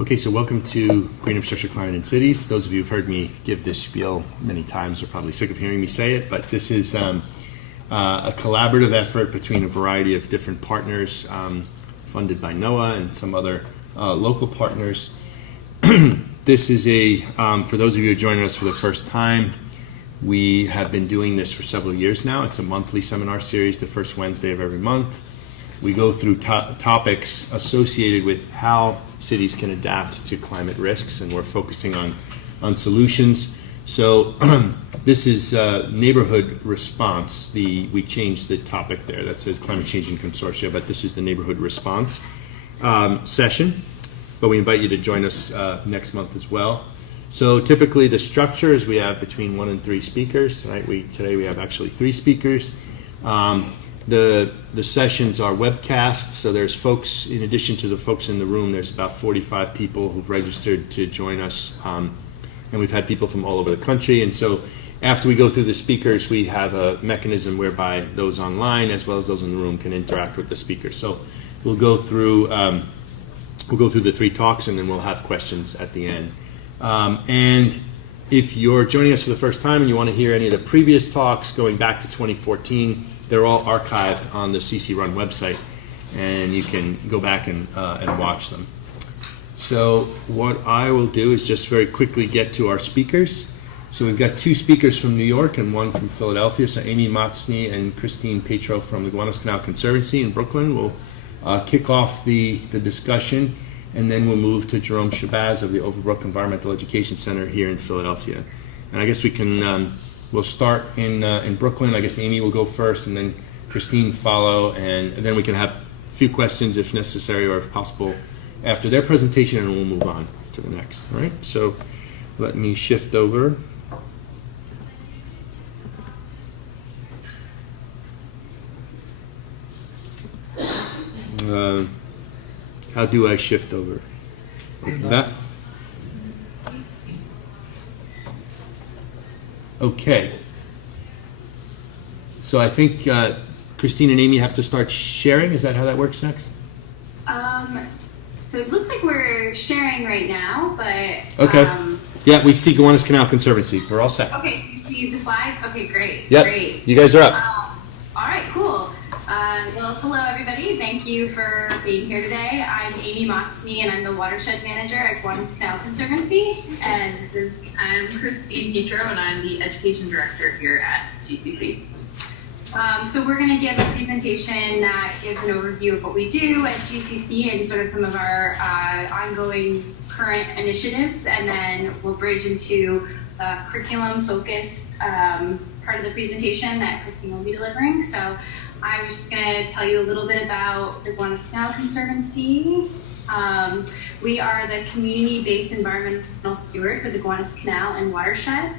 Okay, so welcome to Green Infrastructure, Climate, and Cities. Those of you who've heard me give this spiel many times are probably sick of hearing me say it, but this is a collaborative effort between a variety of different partners, funded by NOAA and some other local partners. This is for those of you who are joining us for the first time, we have been doing this for several years now. It's a monthly seminar series, the first Wednesday of every month. We go through topics associated with how cities can adapt to climate risks, and we're focusing on solutions. So this is neighborhood response. We changed the topic there. That says climate change in consortia, but this is the neighborhood response session. But we invite you to join us next month as well. So typically the structure is we have between 1 and 3 speakers. Today we have actually 3 speakers. The sessions are webcast, so there's folks, in addition to the folks in the room, there's about 45 people who've registered to join us, and we've had people from all over the country. And so after we go through the speakers, we have a mechanism whereby those online as well as those in the room can interact with the speakers. So we'll go through the 3 talks, and then we'll have questions at the end. And if you're joining us for the first time and you want to hear any of the previous talks going back to 2014, they're all archived on the CC Run website, and you can go back and watch them. So what I will do is just very quickly get to our speakers. So we've got 2 speakers from New York and 1 from Philadelphia. So Amy Motsney and Christine Petro from the Gowanus Canal Conservancy in Brooklyn will kick off the discussion, and then we'll move to Jerome Shabazz of the Overbrook Environmental Education Center here in Philadelphia. And I guess we can we'll start in Brooklyn. I guess Amy will go first, and then Christine follow, and then we can have a few questions if necessary or if possible after their presentation, and we'll move on to the next. All right. So let me shift over. How do I shift over? Like that? Okay. So I think Christine and Amy have to start sharing. Is that how that works next? So it looks like we're sharing right now, but... Okay. Yeah, we see Gowanus Canal Conservancy. We're all set. Okay, you see the slides? Okay, great. Yep. Great. You guys are up. All right, cool. Well, hello, everybody. Thank you for being here today. I'm Amy Motsney, and I'm the Watershed Manager at Gowanus Canal Conservancy. And I'm Christine Petro, and I'm the Education Director here at GCC. So we're going to give a presentation that gives an overview of what we do at GCC and sort of some of our ongoing current initiatives, and then we'll bridge into the curriculum focus part of the presentation that Christine will be delivering. So I was just going to tell you a little bit about the Gowanus Canal Conservancy. We are the community-based environmental steward for the Gowanus Canal and Watershed.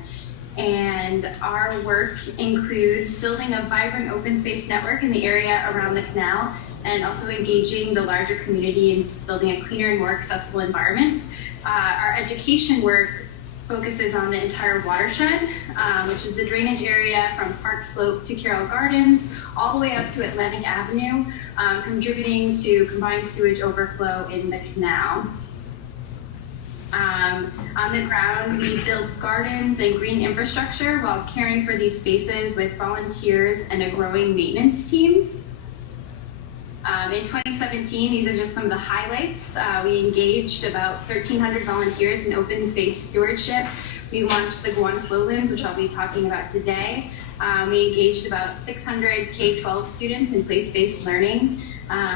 And our work includes building a vibrant open space network in the area around the canal, and also engaging the larger community in building a cleaner and more accessible environment. Our education work focuses on the entire watershed, which is the drainage area from Park Slope to Carroll Gardens, all the way up to Atlantic Avenue, contributing to combined sewage overflow in the canal. On the ground, we build gardens and green infrastructure while caring for these spaces with volunteers and a growing maintenance team. In 2017, these are just some of the highlights. We engaged about 1,300 volunteers in open space stewardship. We launched the Gowanus Lowlands, which I'll be talking about today. We engaged about 600 K-12 students in place-based learning.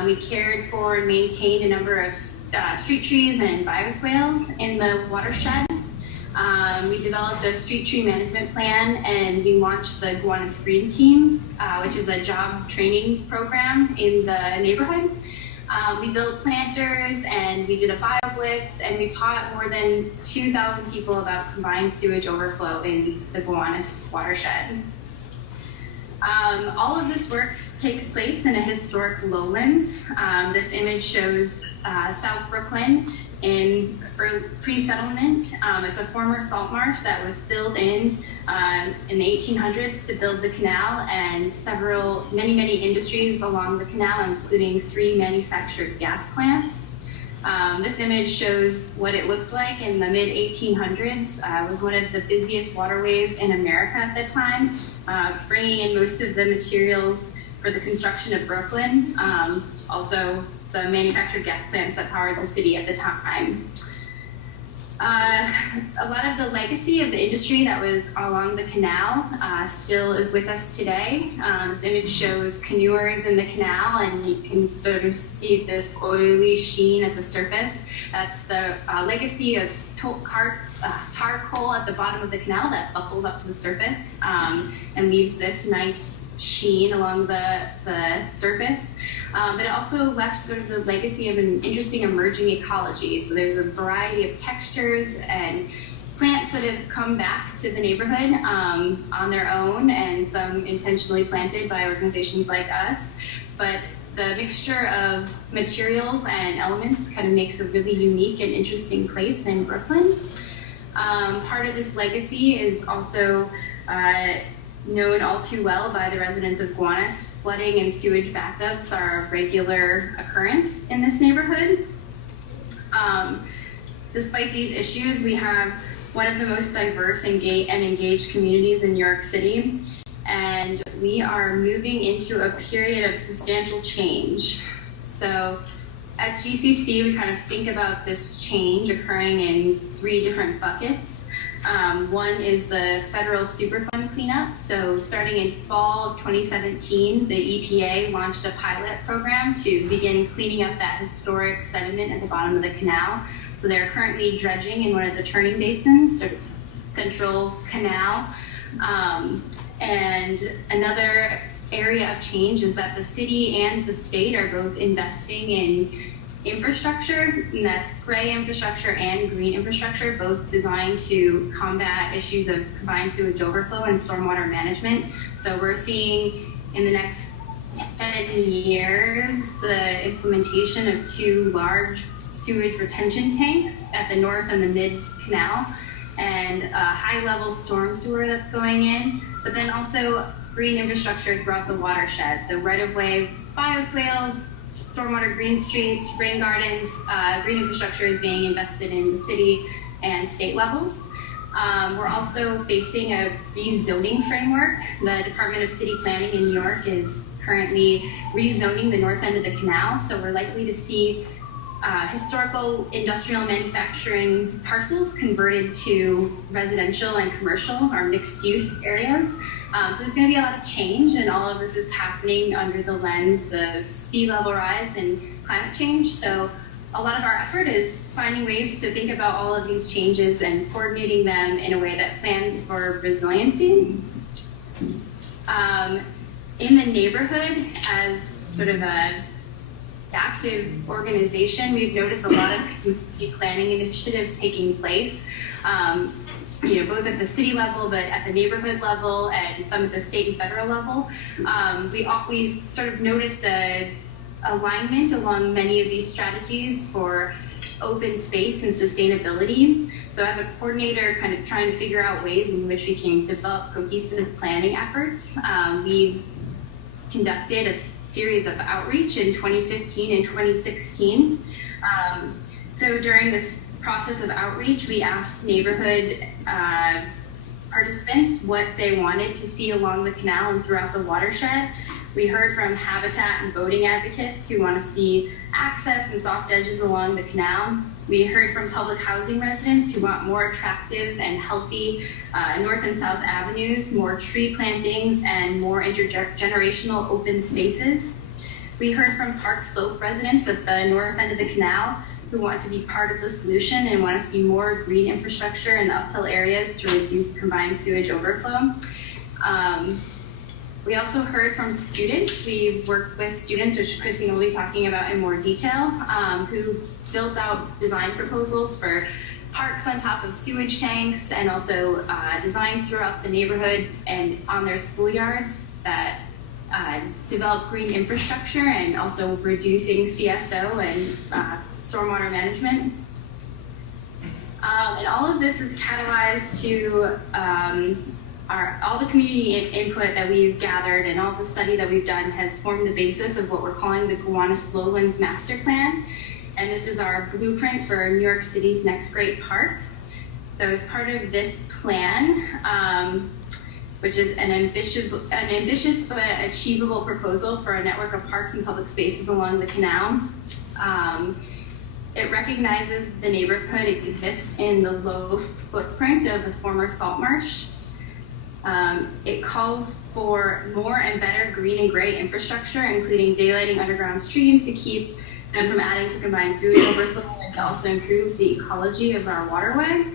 We cared for and maintained a number of street trees and bioswales in the watershed. We developed a street tree management plan, and we launched the Gowanus Green Team, which is a job training program in the neighborhood. We built planters, and we did a bio blitz, and we taught more than 2,000 people about combined sewage overflow in the Gowanus watershed. All of this work takes place in a historic lowlands. This image shows South Brooklyn in pre-settlement. It's a former salt marsh that was filled in the 1800s to build the canal, and many industries along the canal, including 3 manufactured gas plants. This image shows what it looked like in the mid-1800s. It was one of the busiest waterways in America at the time, bringing in most of the materials for the construction of Brooklyn, also the manufactured gas plants that powered the city at the time. A lot of the legacy of the industry that was along the canal still is with us today. This image shows canoers in the canal, and you can sort of see this oily sheen at the surface. That's the legacy of tar coal at the bottom of the canal that bubbles up to the surface and leaves this nice sheen along the surface. But it also left sort of the legacy of an interesting emerging ecology. So there's a variety of textures and plants that have come back to the neighborhood on their own, and some intentionally planted by organizations like us. But the mixture of materials and elements kind of makes a really unique and interesting place in Brooklyn. Part of this legacy is also known all too well by the residents of Gowanus. Flooding and sewage backups are a regular occurrence in this neighborhood. Despite these issues, we have one of the most diverse and engaged communities in New York City, and we are moving into a period of substantial change. So at GCC, we kind of think about this change occurring in 3 different buckets. One is the federal Superfund cleanup. So starting in fall of 2017, the EPA launched a pilot program to begin cleaning up that historic sediment at the bottom of the canal. So they're currently dredging in one of the turning basins, sort of central canal. And another area of change is that the city and the state are both investing in infrastructure, and that's gray infrastructure and green infrastructure, both designed to combat issues of combined sewage overflow and stormwater management. So we're seeing in the next 10 years the implementation of 2 large sewage retention tanks at the north and the mid canal, and a high-level storm sewer that's going in, but then also green infrastructure throughout the watershed. So right-of-way bioswales, stormwater green streets, rain gardens, green infrastructure is being invested in the city and state levels. We're also facing a rezoning framework. The Department of City Planning in New York is currently rezoning the north end of the canal, so we're likely to see historical industrial manufacturing parcels converted to residential and commercial or mixed use areas. So there's going to be a lot of change, and all of this is happening under the lens of sea level rise and climate change. So a lot of our effort is finding ways to think about all of these changes and coordinating them in a way that plans for resiliency. In the neighborhood, as sort of a active organization, we've noticed a lot of community planning initiatives taking place. Both at the city level, but at the neighborhood level, and some at the state and federal level. We sort of noticed a alignment along many of these strategies for open space and sustainability. So as a coordinator, kind of trying to figure out ways in which we can develop cohesive planning efforts, we've conducted a series of outreach in 2015 and 2016. So during this process of outreach, we asked neighborhood participants what they wanted to see along the canal and throughout the watershed. We heard from habitat and boating advocates who want to see access and soft edges along the canal. We heard from public housing residents who want more attractive and healthy north and south avenues, more tree plantings, and more intergenerational open spaces. We heard from Park Slope residents at the north end of the canal who want to be part of the solution and want to see more green infrastructure in the uphill areas to reduce combined sewage overflow. We also heard from students. We've worked with students, which Christine will be talking about in more detail, who built out design proposals for parks on top of sewage tanks, and also designs throughout the neighborhood and on their schoolyards that develop green infrastructure and also reducing CSO and stormwater management. And all of this is catalyzed to all the community input that we've gathered, and all the study that we've done has formed the basis of what we're calling the Gowanus Lowlands Master Plan. And this is our blueprint for New York City's next great park. So as part of this plan, which is an ambitious but achievable proposal for a network of parks and public spaces along the canal, it recognizes the neighborhood exists in the low footprint of a former salt marsh. It calls for more and better green and gray infrastructure, including daylighting underground streams to keep them from adding to combined sewage overflow and to also improve the ecology of our waterway.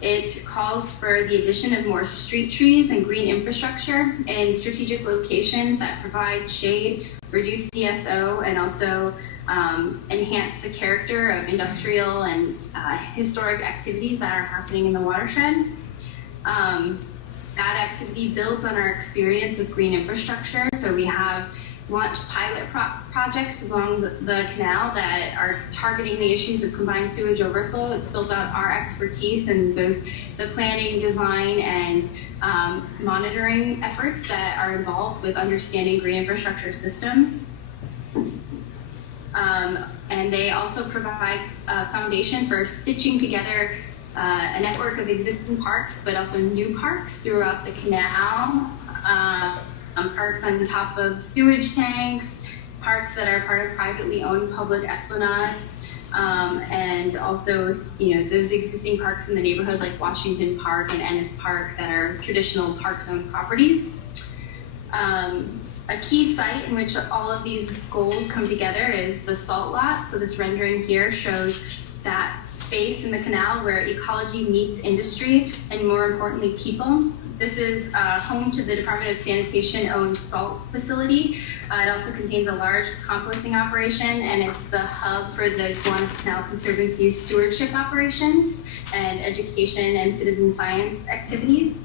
It calls for the addition of more street trees and green infrastructure in strategic locations that provide shade, reduce DSO, and also enhance the character of industrial and historic activities that are happening in the watershed. That activity builds on our experience with green infrastructure. So we have launched pilot projects along the canal that are targeting the issues of combined sewage overflow. It's built on our expertise in both the planning, design, and monitoring efforts that are involved with understanding green infrastructure systems. And they also provide a foundation for stitching together a network of existing parks, but also new parks throughout the canal. Parks on top of sewage tanks, parks that are part of privately owned public esplanades, and also, those existing parks in the neighborhood like Washington Park and Ennis Park that are traditional park zone properties. A key site in which all of these goals come together is the salt lot. So this rendering here shows that space in the canal where ecology meets industry and, more importantly, people. This is home to the Department of Sanitation-owned salt facility. It also contains a large composting operation, and it's the hub for the Gowanus Canal Conservancy's stewardship operations and education and citizen science activities.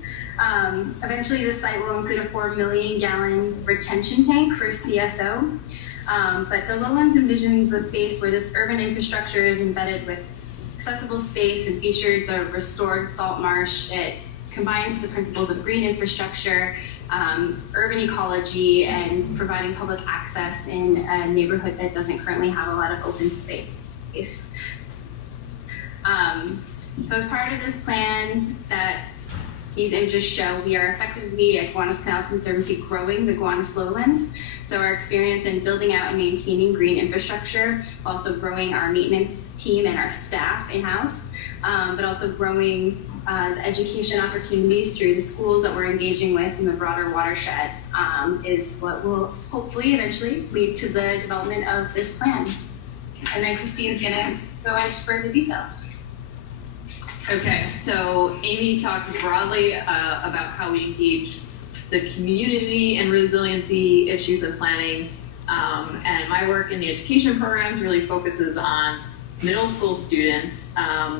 Eventually, this site will include a 4 million gallon retention tank for CSO. But the Lowlands envisions a space where this urban infrastructure is embedded with accessible space and features a restored salt marsh. It combines the principles of green infrastructure, urban ecology, and providing public access in a neighborhood that doesn't currently have a lot of open space. So as part of this plan that these images show, we are effectively at Gowanus Canal Conservancy growing the Gowanus lowlands. So our experience in building out and maintaining green infrastructure, also growing our maintenance team and our staff in-house, but also growing the education opportunities through the schools that we're engaging with in the broader watershed is what will hopefully eventually lead to the development of this plan. And then Christine's gonna go into further detail. Okay, so Amy talked broadly about how we engage the community and resiliency issues and planning. And my work in the education programs really focuses on middle school students.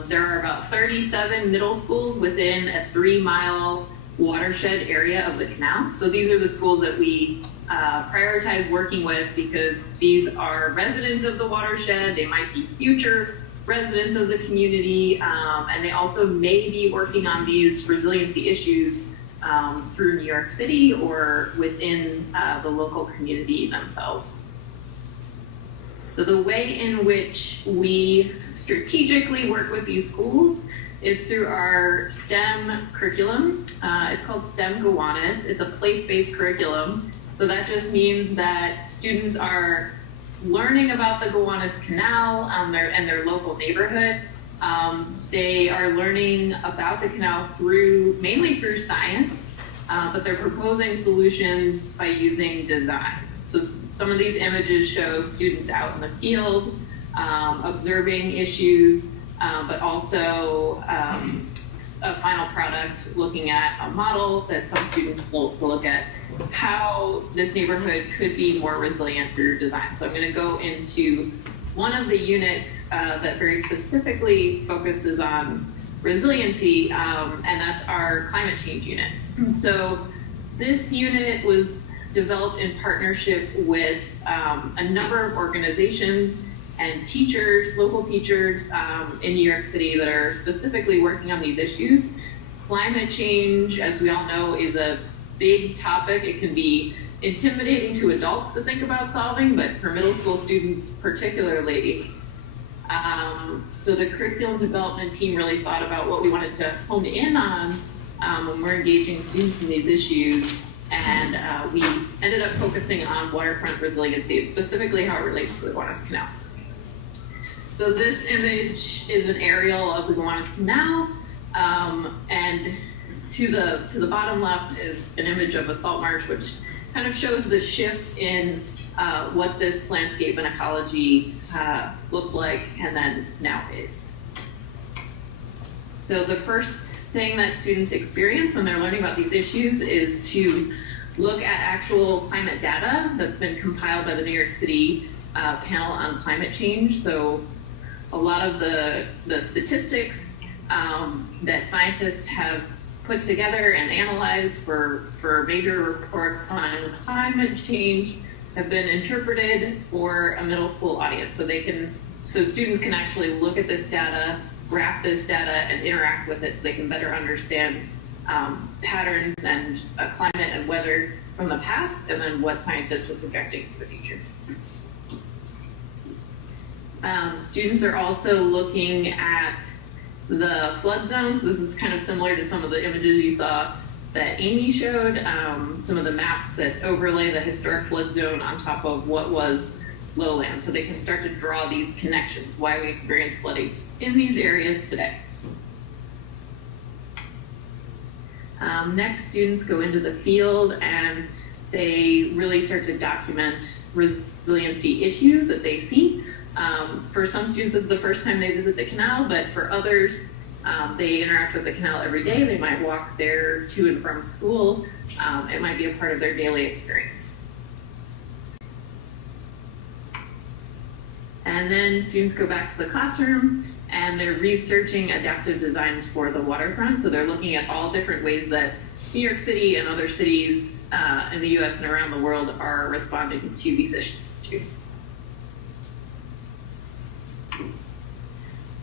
There are about 37 middle schools within a 3-mile watershed area of the canal. So these are the schools that we prioritize working with because these are residents of the watershed. They might be future residents of the community, and they also may be working on these resiliency issues through New York City or within the local community themselves. So the way in which we strategically work with these schools is through our STEM curriculum. It's called STEM Gowanus. It's a place-based curriculum. So that just means that students are learning about the Gowanus Canal and their local neighborhood. They are learning about the canal mainly through science, but they're proposing solutions by using design. So some of these images show students out in the field, observing issues, but also a final product looking at a model that some students will look at how this neighborhood could be more resilient through design. So I'm going to go into one of the units that very specifically focuses on resiliency, and that's our climate change unit. So this unit was developed in partnership with a number of organizations and teachers, local teachers in New York City that are specifically working on these issues. Climate change, as we all know, is a big topic. It can be intimidating to adults to think about solving, but for middle school students particularly. So the curriculum development team really thought about what we wanted to hone in on when we're engaging students in these issues, and we ended up focusing on waterfront resiliency, and specifically how it relates to the Gowanus Canal. So this image is an aerial of the Gowanus Canal, and to the bottom left is an image of a salt marsh, which kind of shows the shift in what this landscape and ecology looked like and then now is. So the first thing that students experience when they're learning about these issues is to look at actual climate data that's been compiled by the New York City panel on climate change. So a lot of the statistics that scientists have put together and analyzed for major reports on climate change have been interpreted for a middle school audience. So students can actually look at this data, graph this data, and interact with it so they can better understand patterns and climate and weather from the past, and then what scientists are projecting for the future. Students are also looking at the flood zones. This is kind of similar to some of the images you saw that Amy showed, some of the maps that overlay the historic flood zone on top of what was lowland, so they can start to draw these connections, why we experience flooding in these areas today. Next, students go into the field and they really start to document resiliency issues that they see. For some students, it's the first time they visit the canal, but for others, they interact with the canal every day. They might walk there to and from school. It might be a part of their daily experience. And then students go back to the classroom and they're researching adaptive designs for the waterfront. So they're looking at all different ways that New York City and other cities in the US and around the world are responding to these issues.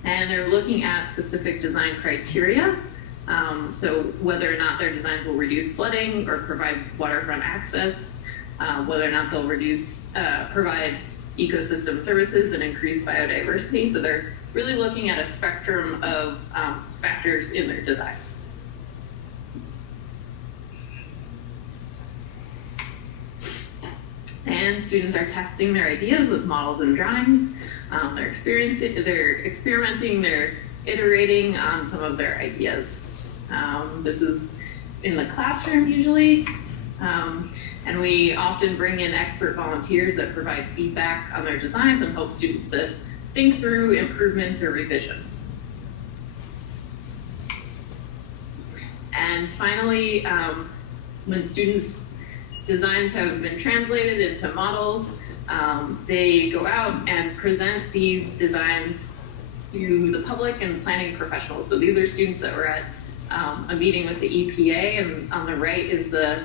And they're looking at specific design criteria. So whether or not their designs will reduce flooding or provide waterfront access, whether or not they'll provide ecosystem services and increase biodiversity. So they're really looking at a spectrum of factors in their designs. And students are testing their ideas with models and drawings. They're experimenting, they're iterating on some of their ideas. This is in the classroom usually, and we often bring in expert volunteers that provide feedback on their designs and help students to think through improvements or revisions. And finally, when students' designs have been translated into models, they go out and present these designs to the public and planning professionals. So these are students that were at a meeting with the EPA, and on the right is the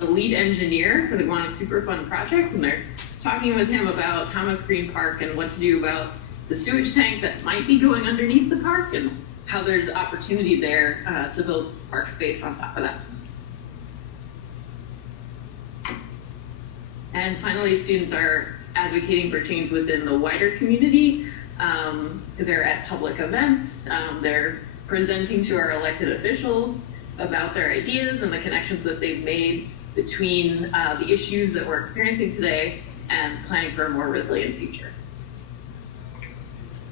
lead engineer for the Gowanus Superfund project, and they're talking with him about Thomas Green Park and what to do about the sewage tank that might be going underneath the park and how there's opportunity there to build park space on top of that. And finally, students are advocating for change within the wider community. They're at public events. They're presenting to our elected officials about their ideas and the connections that they've made between the issues that we're experiencing today and planning for a more resilient future.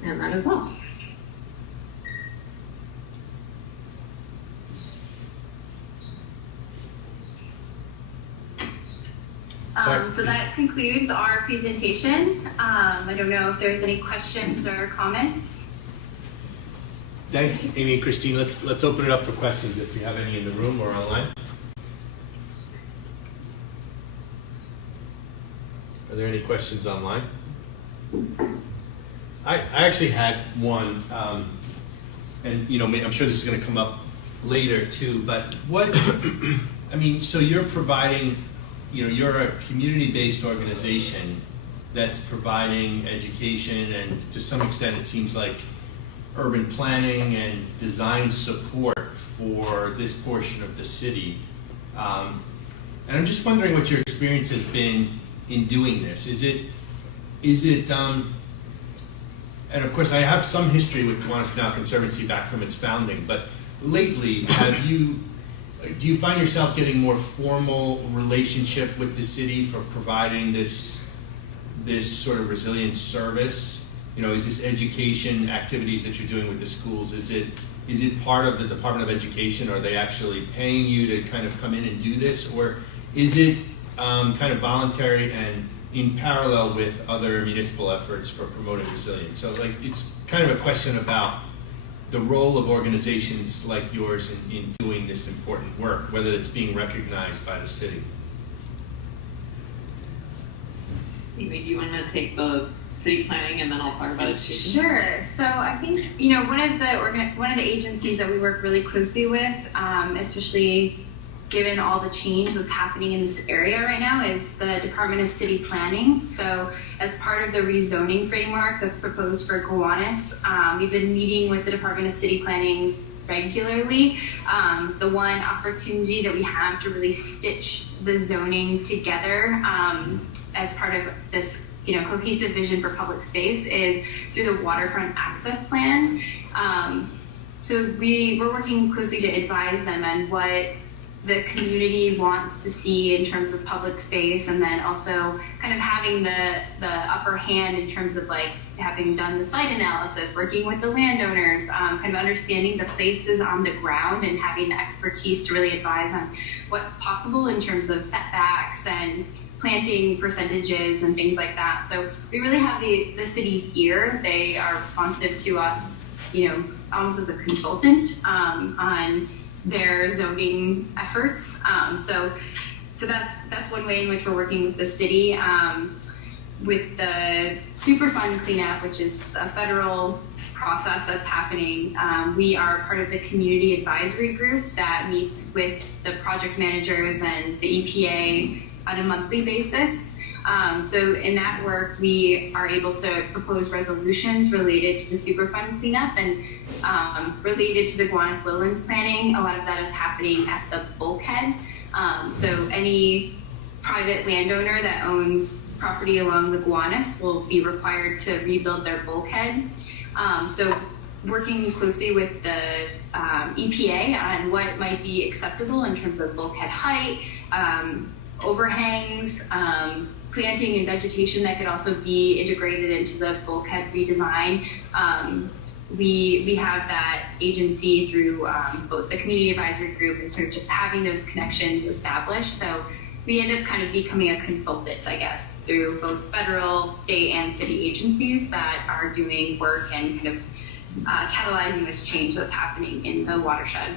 And that is all. So that concludes our presentation. I don't know if there's any questions or comments. Thanks, Amy and Christine. Let's open it up for questions if you have any in the room or online. Are there any questions online? I actually had one, and I'm sure this is going to come up later too. But so you're providing. You're a community-based organization that's providing education and to some extent it seems like urban planning and design support for this portion of the city. And I'm just wondering what your experience has been in doing this. Is it, and of course I have some history with Gowanus Canal Conservancy back from its founding, but lately, do you find yourself getting more formal relationship with the city for providing this sort of resilient service? You know, is this education activities that you're doing with the schools, is it part of the Department of Education? Are they actually paying you to kind of come in and do this? Or is it kind of voluntary and in parallel with other municipal efforts for promoting resilience? So like, it's kind of a question about the role of organizations like yours in doing this important work, whether it's being recognized by the city. Amy, do you want to take the city planning and then I'll talk about education? Sure. So I think, you know, one of the agencies that we work really closely with, especially given all the change that's happening in this area right now, is the Department of City Planning. So as part of the rezoning framework that's proposed for Gowanus, we've been meeting with the Department of City Planning regularly. The one opportunity that we have to really stitch the zoning together as part of this, you know, cohesive vision for public space is through the waterfront access plan. So we're working closely to advise them on what the community wants to see in terms of public space, and then also kind of having the upper hand in terms of like having done the site analysis, working with the landowners, kind of understanding the places on the ground and having the expertise to really advise on what's possible in terms of setbacks and planting percentages and things like that. So we really have the city's ear. They are responsive to us, you know, almost as a consultant on their zoning efforts. So that's one way in which we're working with the city. With the Superfund cleanup, which is a federal process that's happening, we are part of the community advisory group that meets with the project managers and the EPA on a monthly basis. So in that work, we are able to propose resolutions related to the Superfund cleanup and related to the Gowanus lowlands planning. A lot of that is happening at the bulkhead. So any private landowner that owns property along the Gowanus will be required to rebuild their bulkhead. So working closely with the EPA on what might be acceptable in terms of bulkhead height, overhangs, planting and vegetation that could also be integrated into the bulkhead redesign. We have that agency through both the community advisory group and sort of just having those connections established. So we end up kind of becoming a consultant, I guess, through both federal, state, and city agencies that are doing work and kind of catalyzing this change that's happening in the watershed.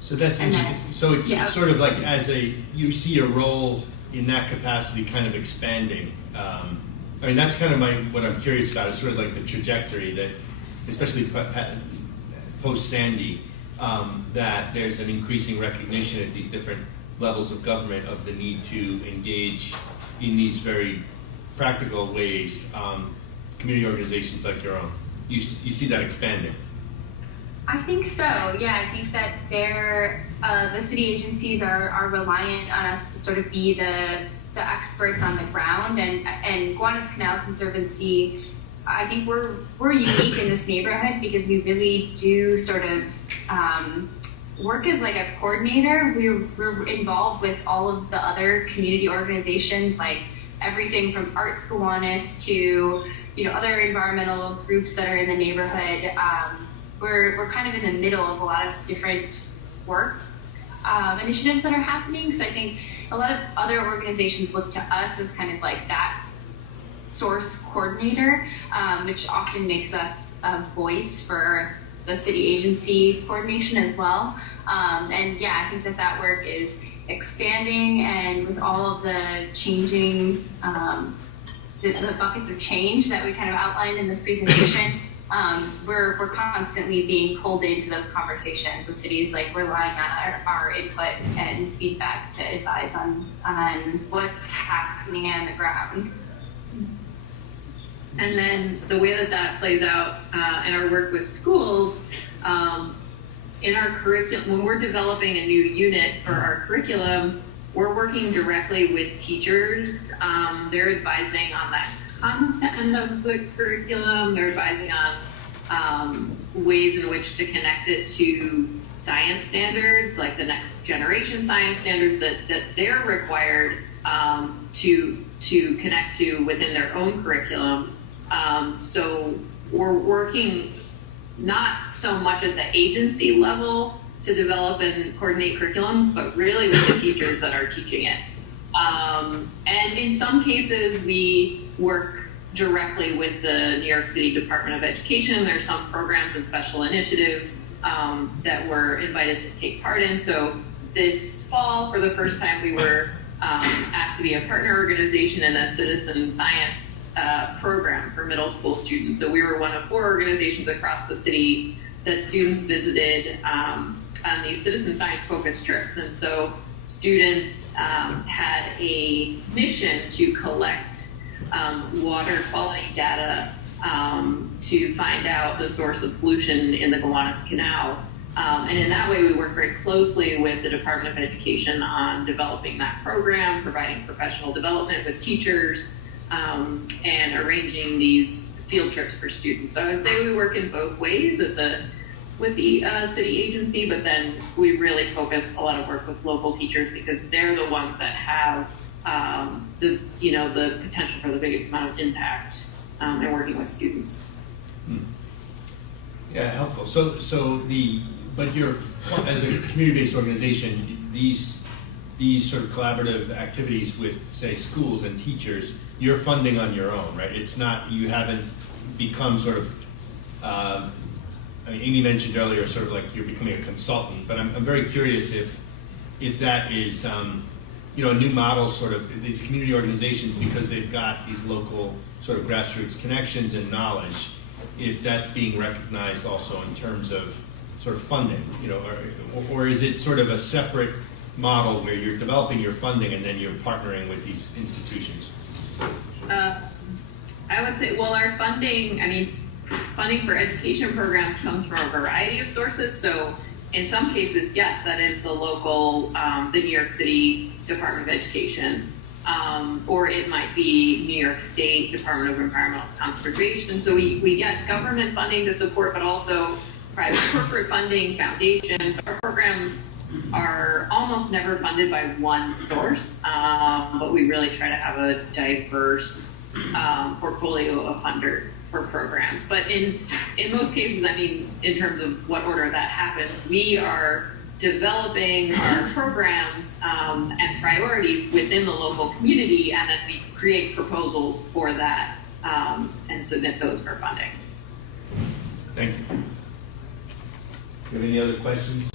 So that's interesting. So it's sort of like you see your role in that capacity kind of expanding. I mean, that's kind of what I'm curious about, is sort of like the trajectory that, especially post-Sandy, that there's an increasing recognition at these different levels of government of the need to engage in these very practical ways, community organizations like your own. You see that expanding? I think so. Yeah, I think that the city agencies are reliant on us to sort of be the experts on the ground, and Gowanus Canal Conservancy, I think we're unique in this neighborhood because we really do sort of work as like a coordinator. We're involved with all of the other community organizations, like everything from Arts Gowanus to, you know, other environmental groups that are in the neighborhood. We're kind of in the middle of a lot of different work initiatives that are happening. So I think a lot of other organizations look to us as kind of like that source coordinator, which often makes us a voice for the city agency coordination as well. And yeah, I think that work is expanding, and with all of the changing, the buckets of change that we kind of outlined in this presentation, we're constantly being pulled into those conversations. The city's like relying on our input and feedback to advise on what's happening on the ground. And then the way that plays out in our work with schools, in our curriculum, when we're developing a new unit for our curriculum, we're working directly with teachers. They're advising on that content of the curriculum. They're advising on ways in which to connect it to science standards, like the next generation science standards that they're required to connect to within their own curriculum. So we're working not so much at the agency level to develop and coordinate curriculum, but really with the teachers that are teaching it. And in some cases, we work directly with the New York City Department of Education. There's some programs and special initiatives that we're invited to take part in. So this fall, for the first time, we were asked to be a partner organization in a citizen science program for middle school students. So we were one of 4 organizations across the city that students visited on these citizen science focused trips. And so students had a mission to collect water quality data to find out the source of pollution in the Gowanus Canal. And in that way, we work very closely with the Department of Education on developing that program, providing professional development with teachers, and arranging these field trips for students. So I would say we work in both ways with the city agency, but then we really focus a lot of work with local teachers because they're the ones that have the potential for the biggest amount of impact in working with students. Yeah, helpful. But you're, as a community-based organization, these sort of collaborative activities with, say, schools and teachers, you're funding on your own, right? It's not, you haven't become sort of, I mean, Amy mentioned earlier, sort of like you're becoming a consultant, but I'm very curious if that is, a new model, sort of, these community organizations, because they've got these local sort of grassroots connections and knowledge, if that's being recognized also in terms of sort of funding, or is it sort of a separate model where you're developing your funding and then you're partnering with these institutions? I would say, well, our funding, funding for education programs comes from a variety of sources. So in some cases, yes, that is the local, the New York City Department of Education, or it might be New York State Department of Environmental Conservation. So we get government funding to support, but also private corporate funding, foundations. Our programs are almost never funded by one source, but we really try to have a diverse portfolio of funders for programs. But in most cases, in terms of what order that happens, we are developing our programs and priorities within the local community, and then we create proposals for that and submit those for funding. Thank you. Do you have any other questions?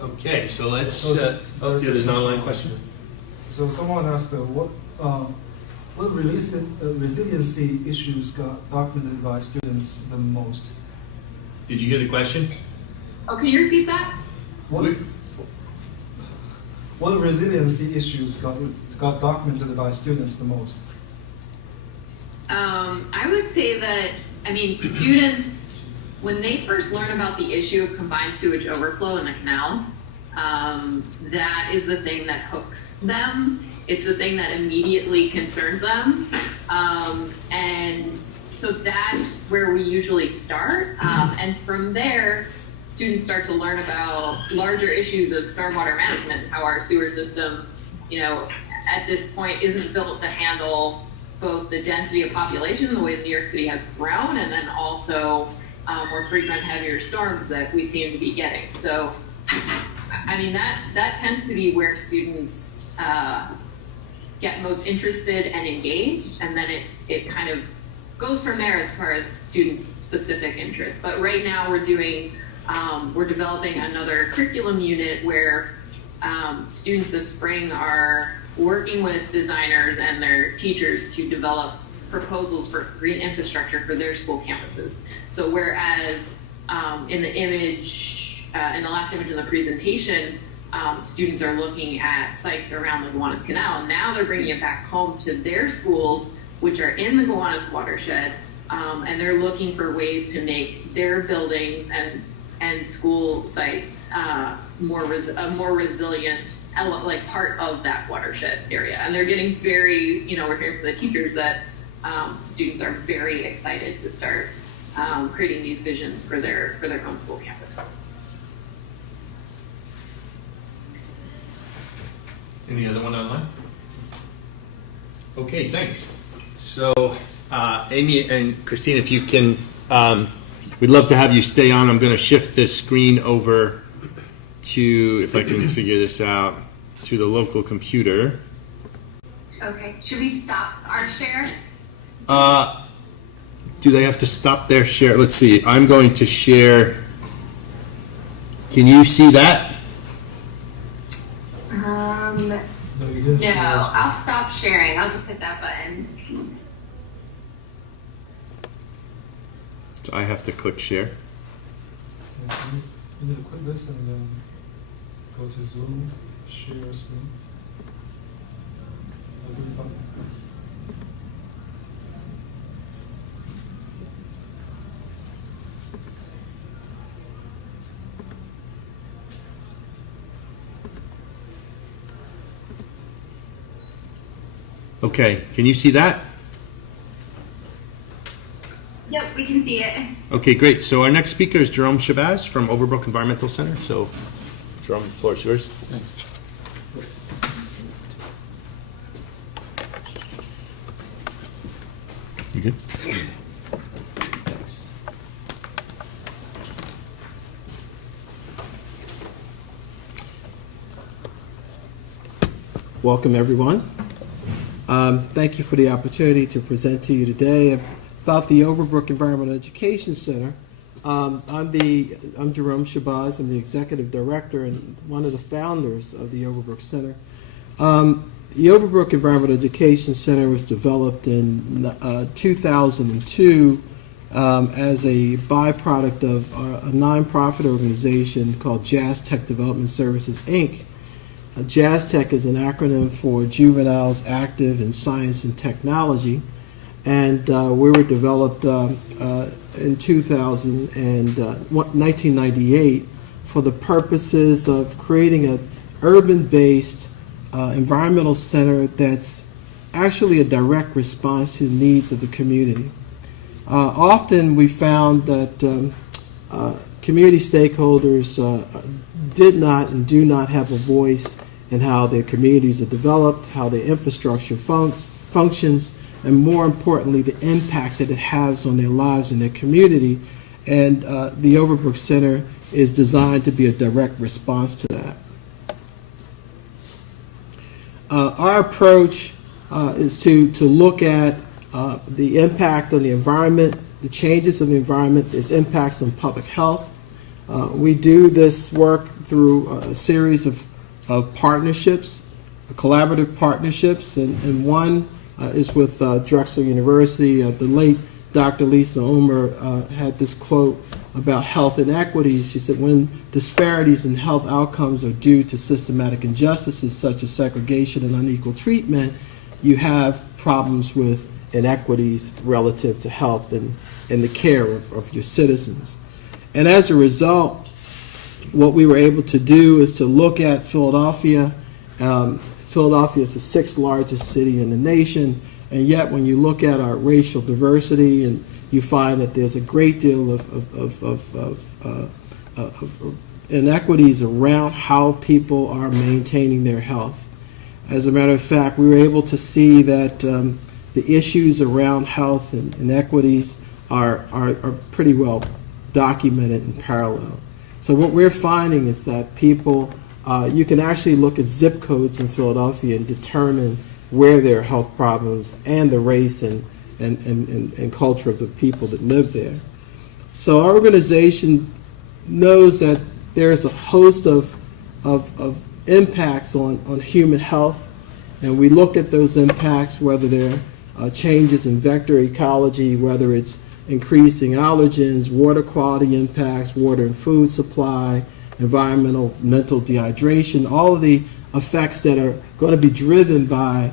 Okay, so let's. There's an online question. So someone asked, what resiliency issues got documented by students the most? Did you hear the question? Oh, can you repeat that? What resiliency issues got documented by students the most? I would say that, students, when they first learn about the issue of combined sewage overflow in the canal, that is the thing that hooks them. It's the thing that immediately concerns them. And so that's where we usually start. And from there, students start to learn about larger issues of stormwater management, how our sewer system, at this point isn't built to handle both the density of population, the way New York City has grown, and then also more frequent, heavier storms that we seem to be getting. So, that tends to be where students get most interested and engaged, and then it kind of goes from there as far as students' specific interests. But right now we're developing another curriculum unit where students this spring are working with designers and their teachers to develop proposals for green infrastructure for their school campuses. So whereas in the last image in the presentation, students are looking at sites around the Gowanus Canal, now they're bringing it back home to their schools, which are in the Gowanus Watershed, and they're looking for ways to make their buildings and and school sites a more resilient like part of that watershed area. And they're getting very, we're hearing from the teachers that students are very excited to start creating these visions for their own school campus. Any other one online? Okay, thanks. So, Amy and Christine, if you can, we'd love to have you stay on. I'm going to shift this screen over to, if I can figure this out, to the local computer. Okay, should we stop our share? Do they have to stop their share? Let's see. I'm going to share. Can you see that? No, you didn't No, share your screen. I'll stop sharing. I'll just hit that button. So I have to click share. Yeah, you need to quit this and then go to Zoom, share your screen. Open button. Okay, can you see that? Yep, we can see it. Okay, great. So our next speaker is Jerome Shabazz from Overbrook Environmental Center. So, Jerome, the floor is yours. Thanks. You good? Thanks. Welcome, everyone. Thank you for the opportunity to present to you today about the Overbrook Environmental Education Center. I'm Jerome Shabazz. I'm the executive director and one of the founders of the Overbrook Center. The Overbrook Environmental Education Center was developed in 2002 as a byproduct of a nonprofit organization called Jazz Tech Development Services, Inc. Jazz Tech is an acronym for Juveniles Active in Science and Technology, and we were developed in 1998 for the purposes of creating an urban-based environmental center that's actually a direct response to the needs of the community. Often we found that community stakeholders did not and do not have a voice in how their communities are developed, how their infrastructure functions, and more importantly, the impact that it has on their lives and their community. And the Overbrook Center is designed to be a direct response to that. Our approach is to look at the impact on the environment, the changes of the environment, its impacts on public health. We do this work through a series of partnerships, collaborative partnerships, and one is with Drexel University. The late Dr. Lisa Omer had this quote about health inequities. She said, when disparities in health outcomes are due to systematic injustices such as segregation and unequal treatment, you have problems with inequities relative to health and the care of your citizens. And as a result, what we were able to do is to look at Philadelphia. Philadelphia is the 6th largest city in the nation, and yet when you look at our racial diversity, and you find that there's a great deal of inequities around how people are maintaining their health. As a matter of fact, we were able to see that the issues around health and inequities are pretty well documented in parallel. So what we're finding is that people, you can actually look at zip codes in Philadelphia and determine where there are health problems and the race and culture of the people that live there. So our organization knows that there's a host of impacts on human health, and we look at those impacts, whether they're changes in vector ecology, whether it's increasing allergens, water quality impacts, water and food supply, environmental, mental dehydration, all of the effects that are going to be driven by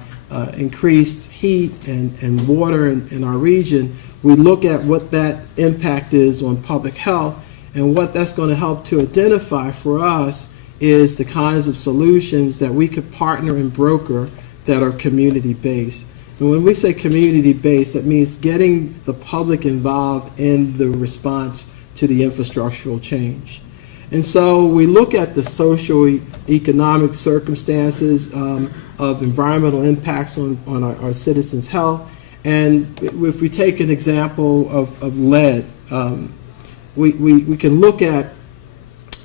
increased heat and water in our region. We look at what that impact is on public health, And what that's going to help to identify for us is the kinds of solutions that we could partner and broker that are community-based. And when we say community-based, that means getting the public involved in the response to the infrastructural change. And so we look at the social economic circumstances of environmental impacts on our citizens' health. And if we take an example of lead, we can look at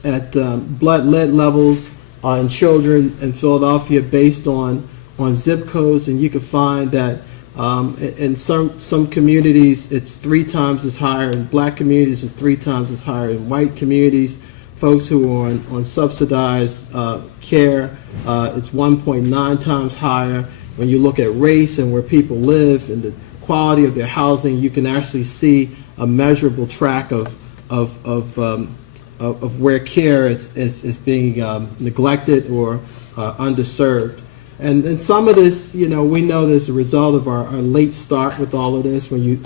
blood lead levels in children in Philadelphia based on zip codes, and you can find that in some communities it's 3 times as higher. In black communities it's 3 times as higher. In white communities, folks who are on subsidized care, it's 1.9 times higher. When you look at race and where people live and the quality of their housing, you can actually see a measurable track of where care is being neglected or underserved. And some of this, we know there's a result of our late start with all of this. When we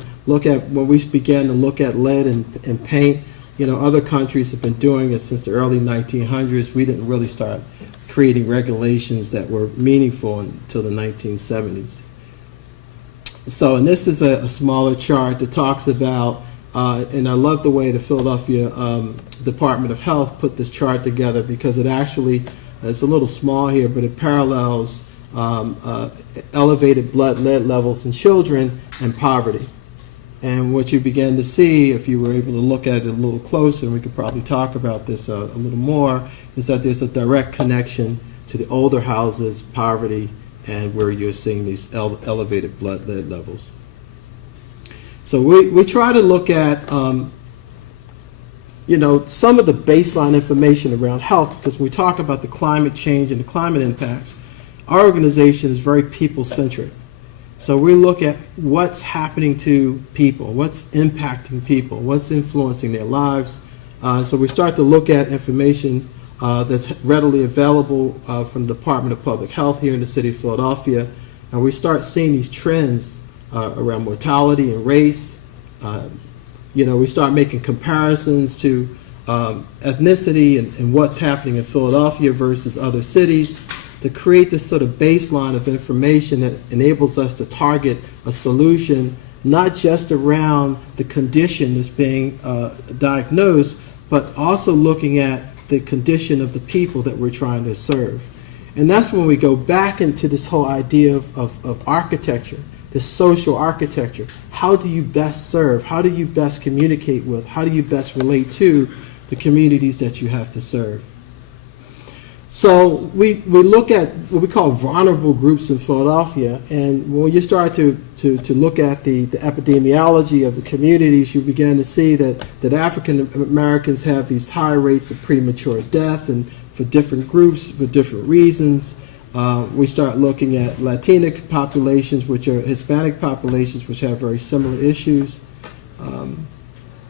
began to look at lead and paint, other countries have been doing it since the early 1900s. We didn't really start creating regulations that were meaningful until the 1970s. So, and this is a smaller chart that talks about, and I love the way the Philadelphia Department of Health put this chart together, because it actually, it's a little small here, but it parallels elevated blood lead levels in children and poverty. And what you begin to see, if you were able to look at it a little closer, and we could probably talk about this a little more, is that there's a direct connection to the older houses, poverty, and where you're seeing these elevated blood lead levels. So we try to look at some of the baseline information around health, because when we talk about the climate change and the climate impacts, our organization is very people-centric. So we look at what's happening to people, what's impacting people, what's influencing their lives. So we start to look at information that's readily available from the Department of Public Health here in the city of Philadelphia, and we start seeing these trends around mortality and race. We start making comparisons to ethnicity and what's happening in Philadelphia versus other cities, to create this sort of baseline of information that enables us to target a solution, not just around the condition that's being diagnosed, but also looking at the condition of the people that we're trying to serve. And that's when we go back into this whole idea of architecture, this social architecture. How do you best serve? How do you best communicate with? How do you best relate to the communities that you have to serve? So we look at what we call vulnerable groups in Philadelphia, and when you start to look at the epidemiology of the communities, you begin to see that African Americans have these high rates of premature death, and for different groups, for different reasons. We start looking at Latinic populations, which are Hispanic populations, which have very similar issues.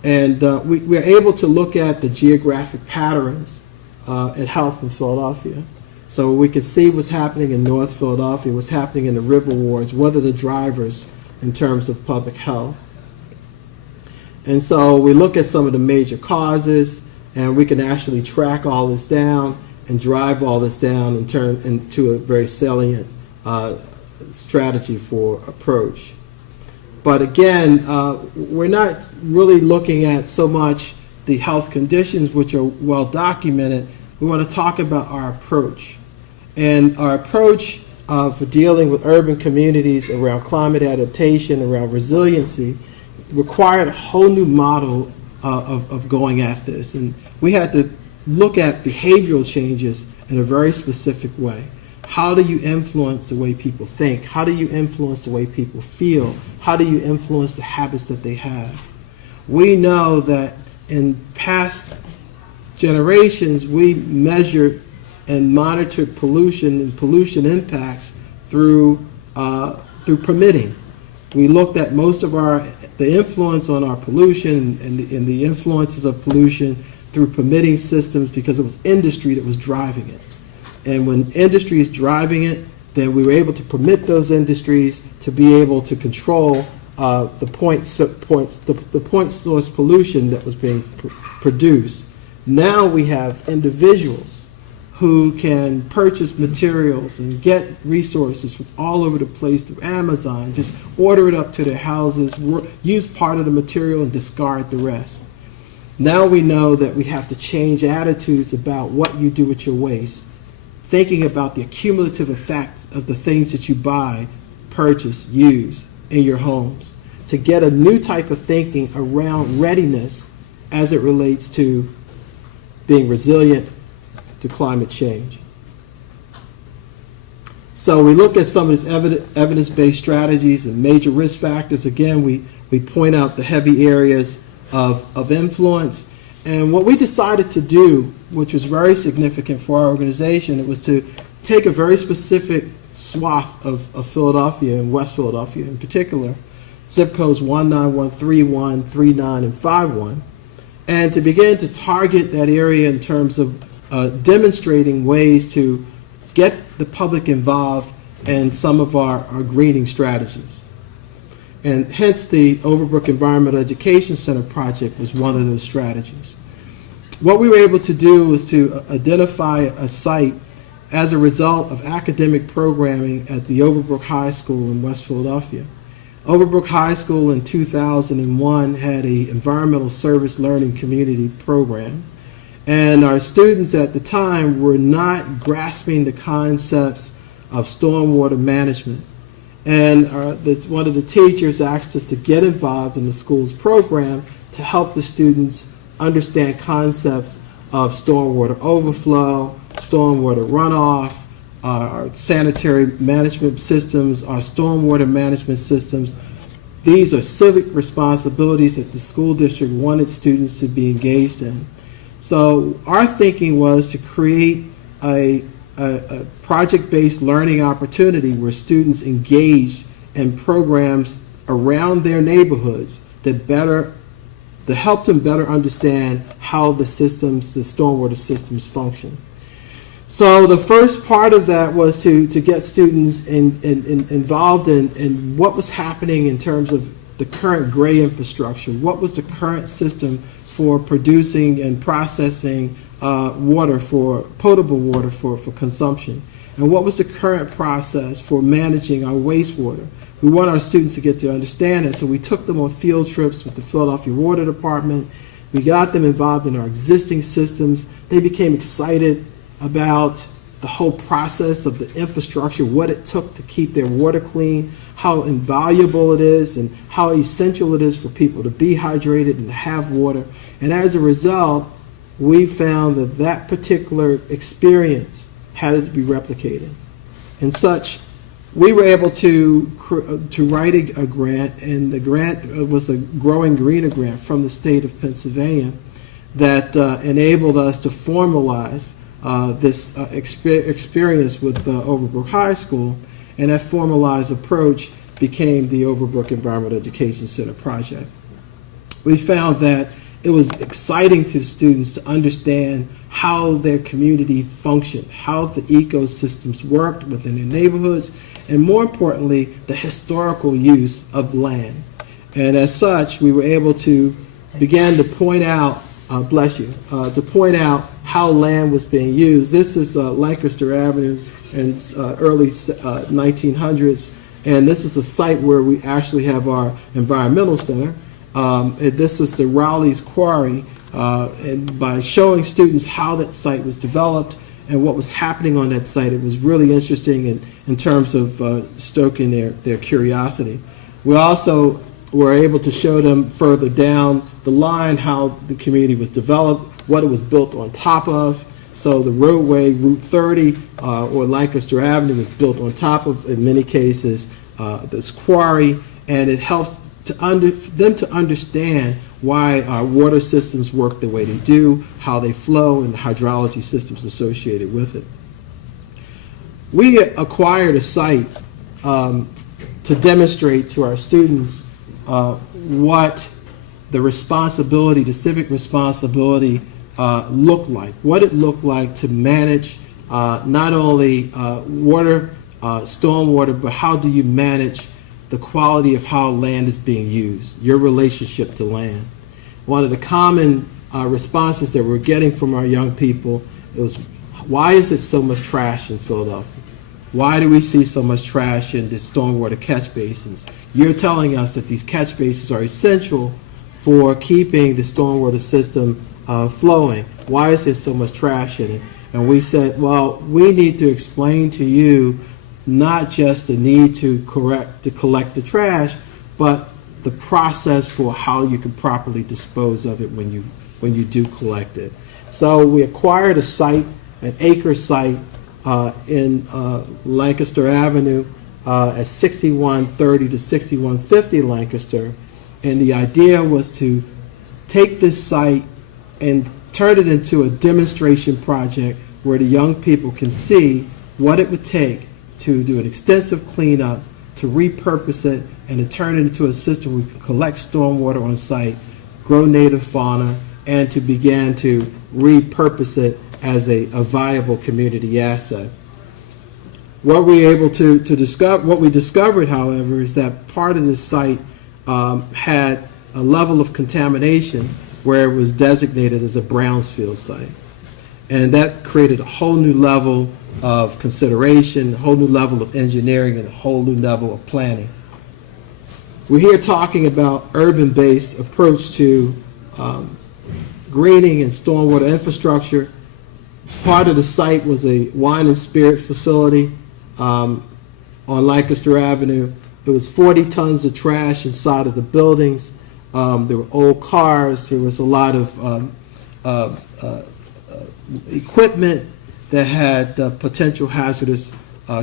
We're able to look at the geographic patterns at health in Philadelphia. So we can see what's happening in North Philadelphia, what's happening in the river wards, what are the drivers in terms of public health. And so we look at some of the major causes, and we can actually track all this down and drive all this down and turn into a very salient strategy for approach. But again, we're not really looking at so much the health conditions, which are well documented. We want to talk about our approach. And our approach for dealing with urban communities around climate adaptation, around resiliency, required a whole new model of going at this. And we had to look at behavioral changes in a very specific way. How do you influence the way people think? How do you influence the way people feel? How do you influence the habits that they have? We know that in past generations, we measured and monitored pollution and pollution impacts through permitting. We looked at most of the influence on our pollution and the influences of pollution through permitting systems, because it was industry that was driving it. And when industry is driving it, then we were able to permit those industries to be able to control the point source pollution that was being produced. Now we have individuals who can purchase materials and get resources from all over the place through Amazon, just order it up to their houses, use part of the material and discard the rest. Now we know that we have to change attitudes about what you do with your waste, thinking about the accumulative effects of the things that you buy, purchase, use in your homes, to get a new type of thinking around readiness as it relates to being resilient to climate change. So we look at some of these evidence-based strategies and major risk factors. Again, we point out the heavy areas of influence. And what we decided to do, which was very significant for our organization, it was to take a very specific swath of Philadelphia and West Philadelphia in particular, zip codes 19131, 39, and 51, and to begin to target that area in terms of demonstrating ways to get the public involved in some of our greening strategies. And hence the Overbrook Environmental Education Center project was one of those strategies. What we were able to do was to identify a site as a result of academic programming at the Overbrook High School in West Philadelphia. Overbrook High School in 2001 had an environmental service learning community program, and our students at the time were not grasping the concepts of stormwater management. And one of the teachers asked us to get involved in the school's program to help the students understand concepts of stormwater overflow, stormwater runoff, our sanitary management systems, our stormwater management systems. These are civic responsibilities that the school district wanted students to be engaged in. So our thinking was to create a project-based learning opportunity where students engage in programs around their neighborhoods that help them better understand how the stormwater systems function. So the first part of that was to get students involved in what was happening in terms of the current gray infrastructure. What was the current system for producing and processing potable water for consumption? And what was the current process for managing our wastewater? We want our students to get to understand it, so we took them on field trips with the Philadelphia Water Department. We got them involved in our existing systems. They became excited about the whole process of the infrastructure, what it took to keep their water clean, how invaluable it is, and how essential it is for people to be hydrated and to have water. And as a result, we found that that particular experience had to be replicated. And such, we were able to write a grant, and the grant was a Growing Greener grant from the state of Pennsylvania that enabled us to formalize this experience with Overbrook High School, and that formalized approach became the Overbrook Environmental Education Center project. We found that it was exciting to students to understand how their community functioned, how the ecosystems worked within their neighborhoods, and more importantly, the historical use of land. And as such, we were able to begin to point out, to point out how land was being used. This is Lancaster Avenue in early 1900s, and this is a site where we actually have our environmental center. This was the Rowley's Quarry, and by showing students how that site was developed and what was happening on that site, it was really interesting in terms of stoking their curiosity. We also were able to show them further down the line how the community was developed, what it was built on top of. So the roadway, Route 30 or Lancaster Avenue, was built on top of, in many cases, this quarry, and it helps them to understand why our water systems work the way they do, how they flow, and the hydrology systems associated with it. We acquired a site to demonstrate to our students what the civic responsibility looked like, what it looked like to manage not only water, stormwater, but how do you manage the quality of how land is being used, your relationship to land. One of the common responses that we're getting from our young people is, why is it so much trash in Philadelphia? Why do we see so much trash in the stormwater catch basins? You're telling us that these catch basins are essential for keeping the stormwater system flowing. Why is there so much trash in it? And we said, well, we need to explain to you not just the need to collect the trash, but the process for how you can properly dispose of it when you do collect it. So we acquired a site, an acre site in Lancaster Avenue at 6130 to 6150 Lancaster, and the idea was to take this site and turn it into a demonstration project where the young people can see what it would take to do an extensive cleanup, to repurpose it, and to turn it into a system where we can collect stormwater on site, grow native fauna, and to begin to repurpose it as a viable community asset. What we were able to discover, what we discovered, however, is that part of this site had a level of contamination where it was designated as a brownfield site. And that created a whole new level of consideration, a whole new level of engineering, and a whole new level of planning. We're here talking about urban-based approach to greening and stormwater infrastructure. Part of the site was a wine and spirit facility on Lancaster Avenue. There was 40 tons of trash inside of the buildings. There were old cars. There was a lot of equipment that had potential hazardous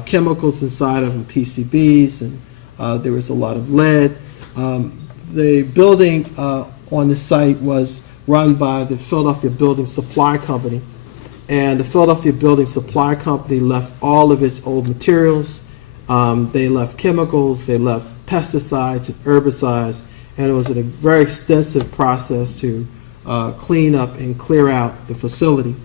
chemicals inside of them, PCBs, and there was a lot of lead. The building on the site was run by the Philadelphia Building Supply Company, and the Philadelphia Building Supply Company left all of its old materials. They left chemicals, they left pesticides and herbicides, and it was a very extensive process to clean up and clear out the facility.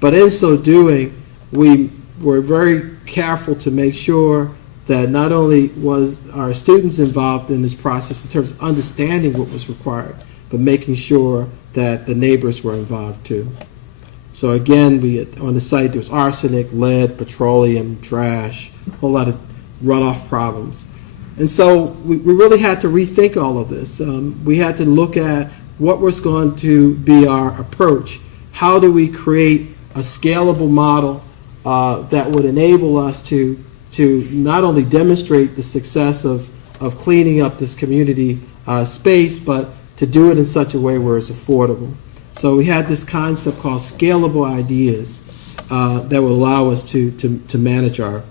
But in so doing, we were very careful to make sure that not only was our students involved in this process in terms of understanding what was required, but making sure that the neighbors were involved too. So again, on the site there was arsenic, lead, petroleum, trash, a whole lot of runoff problems. And so we really had to rethink all of this. We had to look at what was going to be our approach. How do we create a scalable model that would enable us to not only demonstrate the success of cleaning up this community space, but to do it in such a way where it's affordable. So we had this concept called scalable ideas that would allow us to manage our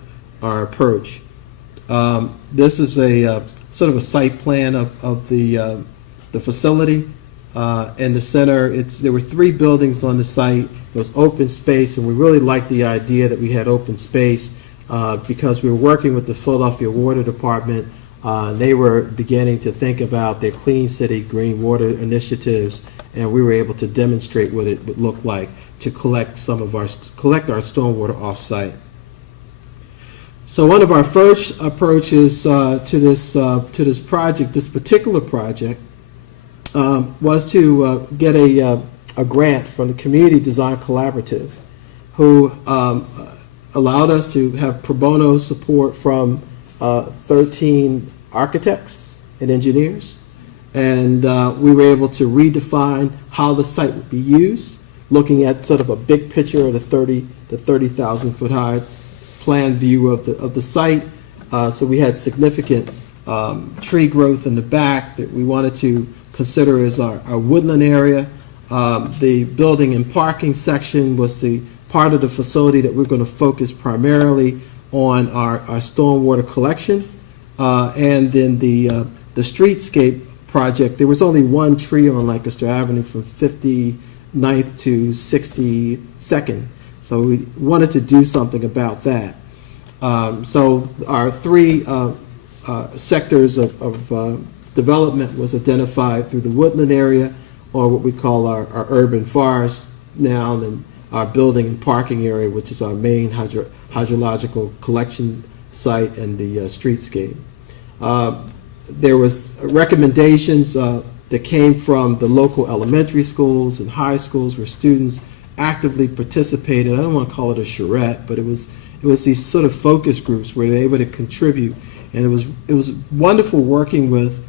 approach. This is a sort of a site plan of the facility. In the center, there were 3 buildings on the site. It was open space, and we really liked the idea that we had open space because we were working with the Philadelphia Water Department. They were beginning to think about their Clean City, Green Water initiatives, and we were able to demonstrate what it would look like to collect our stormwater off-site. So one of our first approaches to this project, this particular project, was to get a grant from the Community Design Collaborative, who allowed us to have pro bono support from 13 architects and engineers, and we were able to redefine how the site would be used, looking at sort of a big picture of the 30,000 foot high plan view of the site. So we had significant tree growth in the back that we wanted to consider as our woodland area. The building and parking section was the part of the facility that we're going to focus primarily on our stormwater collection. And then the streetscape project, there was only one tree on Lancaster Avenue from 59th to 62nd. So we wanted to do something about that. So our 3 sectors of development was identified through the woodland area, or what we call our urban forest now, and our building and parking area, which is our main hydrological collection site, and the streetscape. there was recommendations that came from the local elementary schools and high schools where students actively participated. I don't want to call it a charrette, but it was these sort of focus groups where they were able to contribute, and it was wonderful working with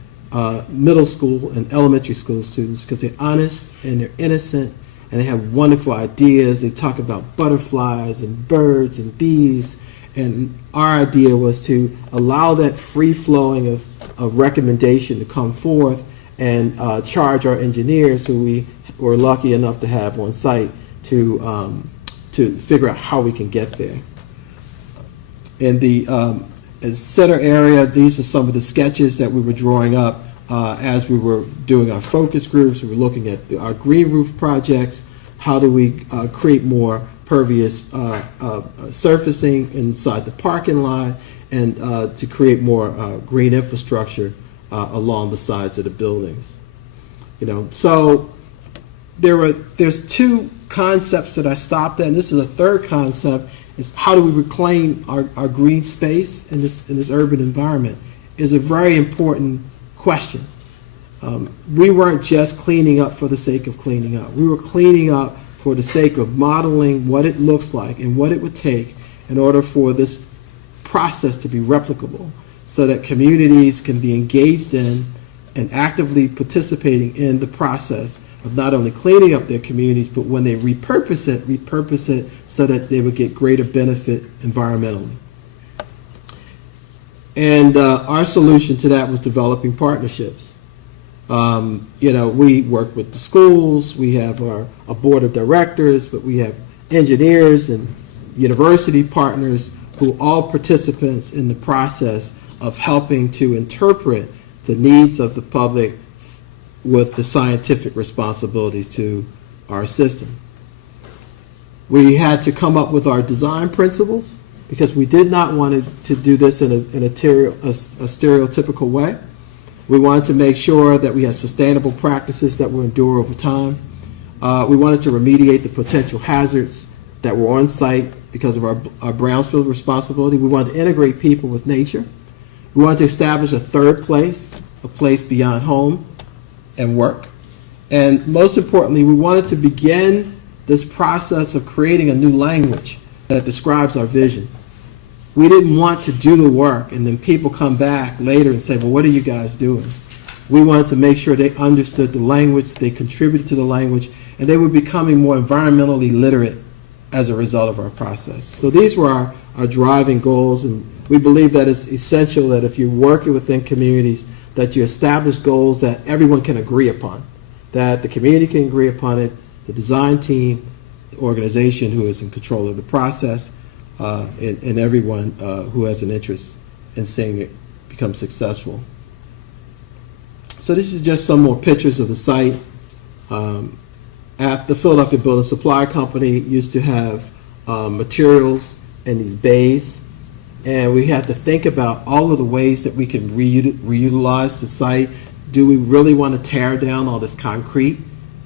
middle school and elementary school students because they're honest and they're innocent and they have wonderful ideas. They talk about butterflies and birds and bees, and our idea was to allow that free flowing of recommendation to come forth and charge our engineers, who we were lucky enough to have on site, to figure out how we can get there. In the center area, these are some of the sketches that we were drawing up as we were doing our focus groups. We were looking at our green roof projects. How do we create more pervious surfacing inside the parking lot, and to create more green infrastructure along the sides of the buildings. So there's two concepts that I stopped at, and this is a third concept, is how do we reclaim our green space in this urban environment is a very important question. We weren't just cleaning up for the sake of cleaning up. We were cleaning up for the sake of modeling what it looks like and what it would take in order for this process to be replicable, so that communities can be engaged in and actively participating in the process of not only cleaning up their communities, but when they repurpose it so that they would get greater benefit environmentally. And our solution to that was developing partnerships. We work with the schools, we have a board of directors, but we have engineers and university partners who are all participants in the process of helping to interpret the needs of the public with the scientific responsibilities to our system. We had to come up with our design principles because we did not want to do this in a stereotypical way. We wanted to make sure that we had sustainable practices that will endure over time. We wanted to remediate the potential hazards that were on site because of our brownfield responsibility. We wanted to integrate people with nature. We wanted to establish a third place, a place beyond home and work. And most importantly, we wanted to begin this process of creating a new language that describes our vision. We didn't want to do the work and then people come back later and say, well, what are you guys doing? We wanted to make sure they understood the language, they contributed to the language, and they were becoming more environmentally literate as a result of our process. So these were our driving goals, and we believe that it's essential that if you're working within communities, that you establish goals that everyone can agree upon, that the community can agree upon it, the design team, the organization who is in control of the process, and everyone who has an interest in seeing it become successful. So this is just some more pictures of the site. At the Philadelphia Building Supply Company used to have materials in these bays, and we had to think about all of the ways that we can reutilize the site. Do we really want to tear down all this concrete?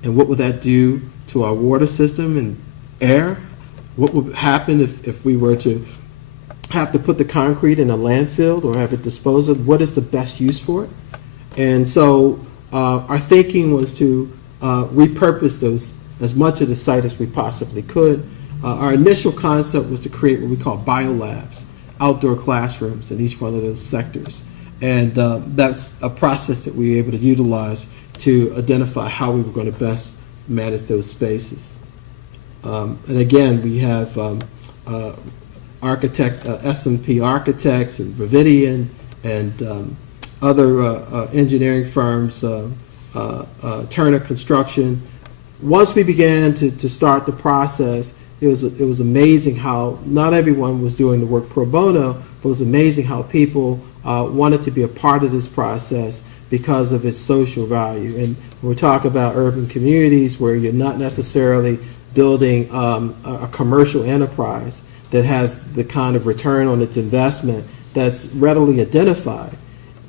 And what would that do to our water system and air? What would happen if we were to have to put the concrete in a landfill or have it disposed of? What is the best use for it? And so our thinking was to repurpose those, as much of the site as we possibly could. Our initial concept was to create what we call biolabs, outdoor classrooms in each one of those sectors. And that's a process that we were able to utilize to identify how we were going to best manage those spaces. And again, we have architects, S&P Architects and Vividian and other engineering firms, Turner Construction. Once we began to start the process, it was amazing how not everyone was doing the work pro bono, but it was amazing how people wanted to be a part of this process because of its social value. And when we talk about urban communities where you're not necessarily building a commercial enterprise that has the kind of return on its investment that's readily identified,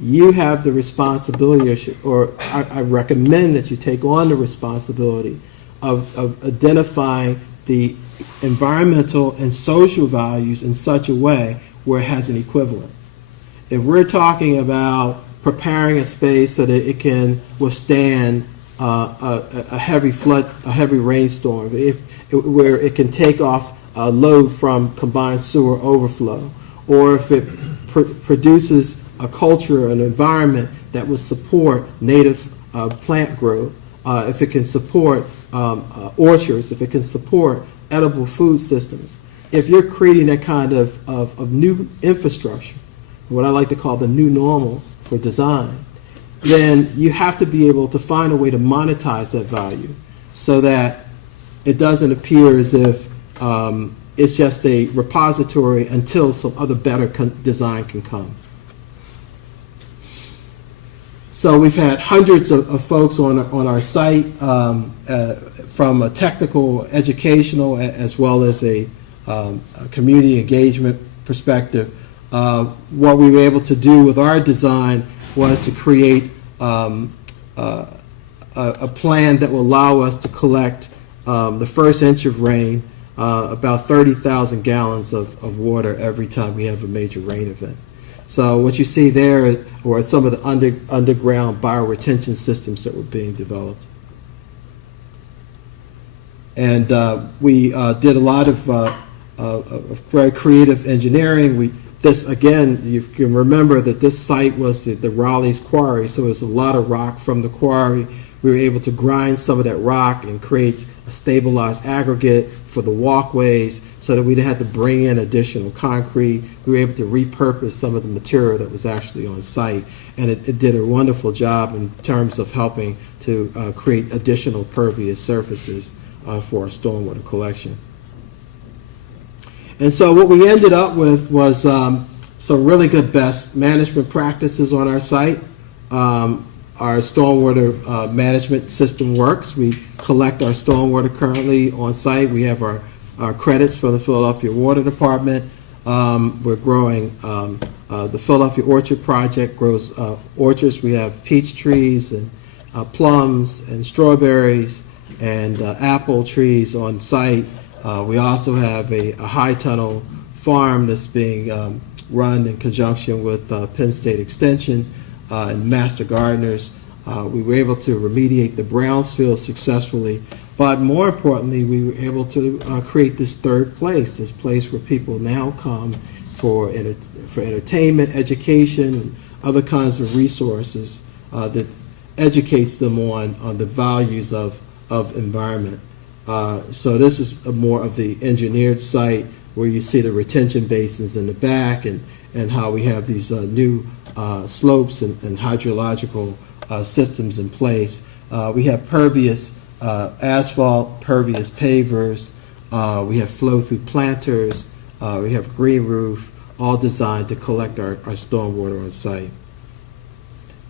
you have the responsibility, or I recommend that you take on the responsibility of identifying the environmental and social values in such a way where it has an equivalent. If we're talking about preparing a space so that it can withstand a heavy flood, a heavy rainstorm, where it can take off a load from combined sewer overflow, or if it produces a culture, an environment that will support native plant growth, if it can support orchards, if it can support edible food systems. If you're creating that kind of new infrastructure, what I like to call the new normal for design, then you have to be able to find a way to monetize that value so that it doesn't appear as if it's just a repository until some other better design can come. So we've had hundreds of folks on our site from a technical, educational, as well as a community engagement perspective. What we were able to do with our design was to create a plan that will allow us to collect the first inch of rain, about 30,000 gallons of water every time we have a major rain event. So what you see there are some of the underground bioretention systems that were being developed. And we did a lot of very creative engineering. This, again, you can remember that this site was the Raleigh's quarry, so there's a lot of rock from the quarry. We were able to grind some of that rock and create a stabilized aggregate for the walkways so that we didn't have to bring in additional concrete. We were able to repurpose some of the material that was actually on site, and it did a wonderful job in terms of helping to create additional pervious surfaces for our stormwater collection. And so what we ended up with was some really good best management practices on our site. Our stormwater management system works. We collect our stormwater currently on site. We have our credits from the Philadelphia Water Department. We're growing, the Philadelphia Orchard Project grows orchards. We have peach trees and plums and strawberries and apple trees on site. We also have a high tunnel farm that's being run in conjunction with Penn State Extension and Master Gardeners. We were able to remediate the Brownsfield successfully, but more importantly, we were able to create this third place, this place where people now come for entertainment, education, and other kinds of resources that educates them on the values of environment. So this is more of the engineered site where you see the retention basins in the back and how we have these new slopes and hydrological systems in place. We have pervious asphalt, pervious pavers, we have flow-through planters, we have green roof, all designed to collect our stormwater on site.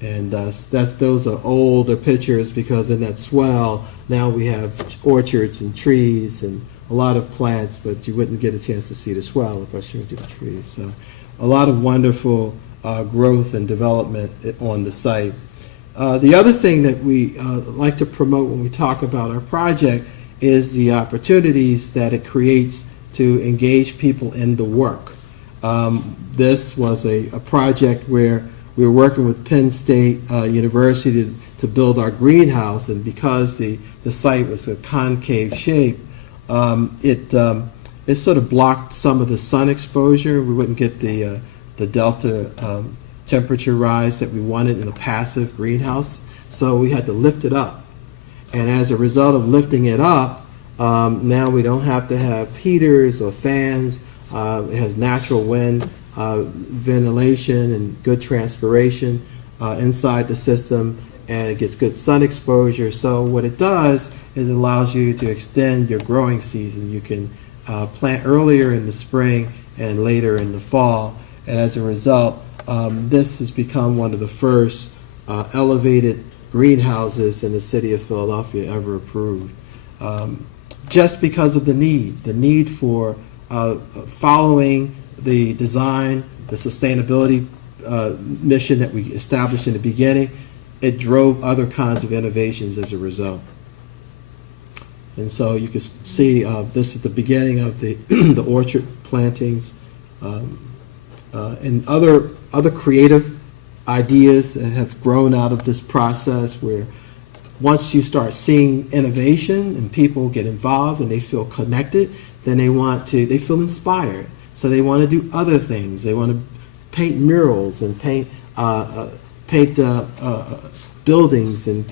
And those are older pictures because in that swell, now we have orchards and trees and a lot of plants, but you wouldn't get a chance to see the swell if I showed you the trees. So a lot of wonderful growth and development on the site. The other thing that we like to promote when we talk about our project is the opportunities that it creates to engage people in the work. This was a project where we were working with Penn State University to build our greenhouse, and because the site was a concave shape, it sort of blocked some of the sun exposure. We wouldn't get the delta temperature rise that we wanted in a passive greenhouse, so we had to lift it up. And as a result of lifting it up, now we don't have to have heaters or fans. It has natural wind, ventilation, and good transpiration inside the system, and it gets good sun exposure. So what it does is it allows you to extend your growing season. You can plant earlier in the spring and later in the fall, and as a result, this has become one of the first elevated greenhouses in the city of Philadelphia ever approved, just because of the need for following the design, the sustainability mission that we established in the beginning. It drove other kinds of innovations as a result. And so you can see this is the beginning of the the orchard plantings and other creative ideas that have grown out of this process where once you start seeing innovation and people get involved and they feel connected, then they feel inspired. So they want to do other things. They want to paint murals and paint buildings and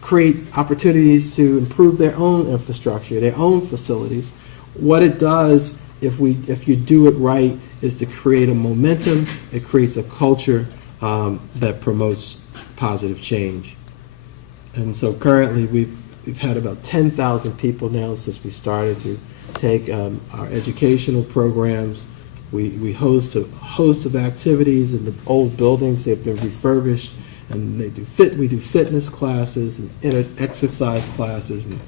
create opportunities to improve their own infrastructure, their own facilities. What it does, if you do it right, is to create a momentum. It creates a culture that promotes positive change. And so currently we've had about 10,000 people now since we started to take our educational programs. We host a host of activities in the old buildings. They've been refurbished, and we do fitness classes and exercise classes and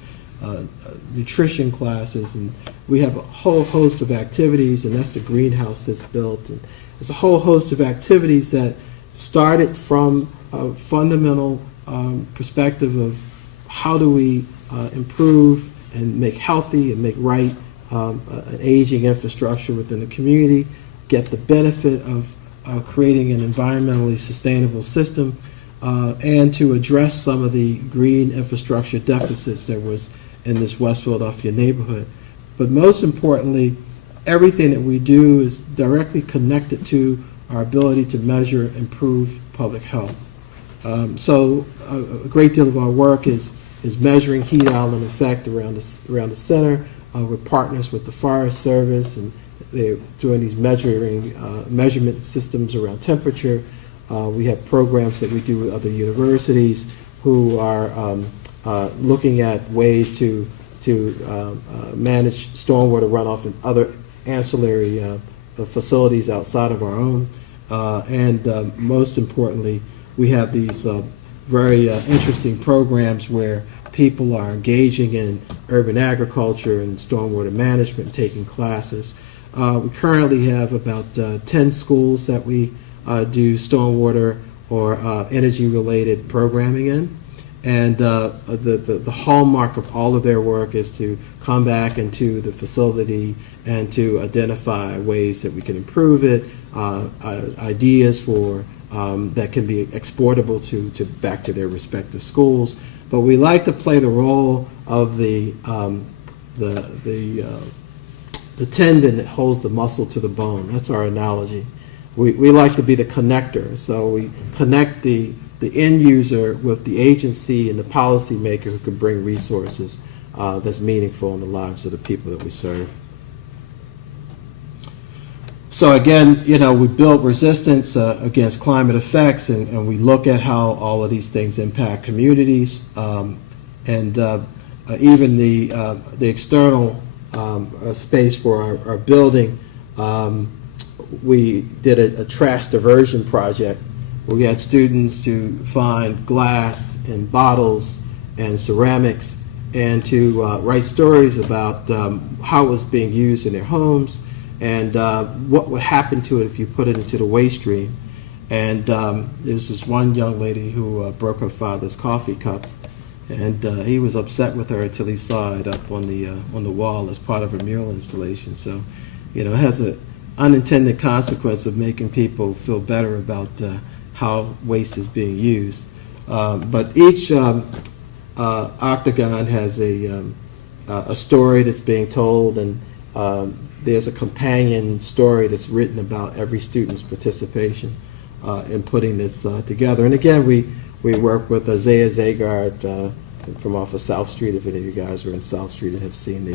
nutrition classes, and we have a whole host of activities, and that's the greenhouse that's built. And there's a whole host of activities that started from a fundamental perspective of how do we improve and make healthy and make right an aging infrastructure within the community, get the benefit of creating an environmentally sustainable system, and to address some of the green infrastructure deficits that was in this West Philadelphia neighborhood. But most importantly, everything that we do is directly connected to our ability to measure improved public health. So a great deal of our work is measuring heat island effect around the center. We're partners with the Forest Service, and they're doing these measurement systems around temperature. We have programs that we do with other universities who are looking at ways to manage stormwater runoff in other ancillary facilities outside of our own. And most importantly, we have these very interesting programs where people are engaging in urban agriculture and stormwater management, taking classes. We currently have about 10 schools that we do stormwater or energy-related programming in. And the hallmark of all of their work is to come back into the facility and to identify ways that we can improve it, ideas for that can be exportable to back to their respective schools. But we like to play the role of the tendon that holds the muscle to the bone. That's our analogy. We like to be the connector. So we connect the end user with the agency and the policymaker who can bring resources that's meaningful in the lives of the people that we serve. So again, we build resistance against climate effects, and we look at how all of these things impact communities, and even the external space for our building. We did a trash diversion project where we had students to find glass and bottles and ceramics and to write stories about how it was being used in their homes and what would happen to it if you put it into the waste stream. And there's this one young lady who broke her father's coffee cup, and he was upset with her until he saw it up on the wall as part of a mural installation. So, it has an unintended consequence of making people feel better about how waste is being used. But each octagon has a story that's being told, and there's a companion story that's written about every student's participation in putting this together. And again, we work with Isaiah Zagard from off of South Street, if any of you guys were in South Street and have seen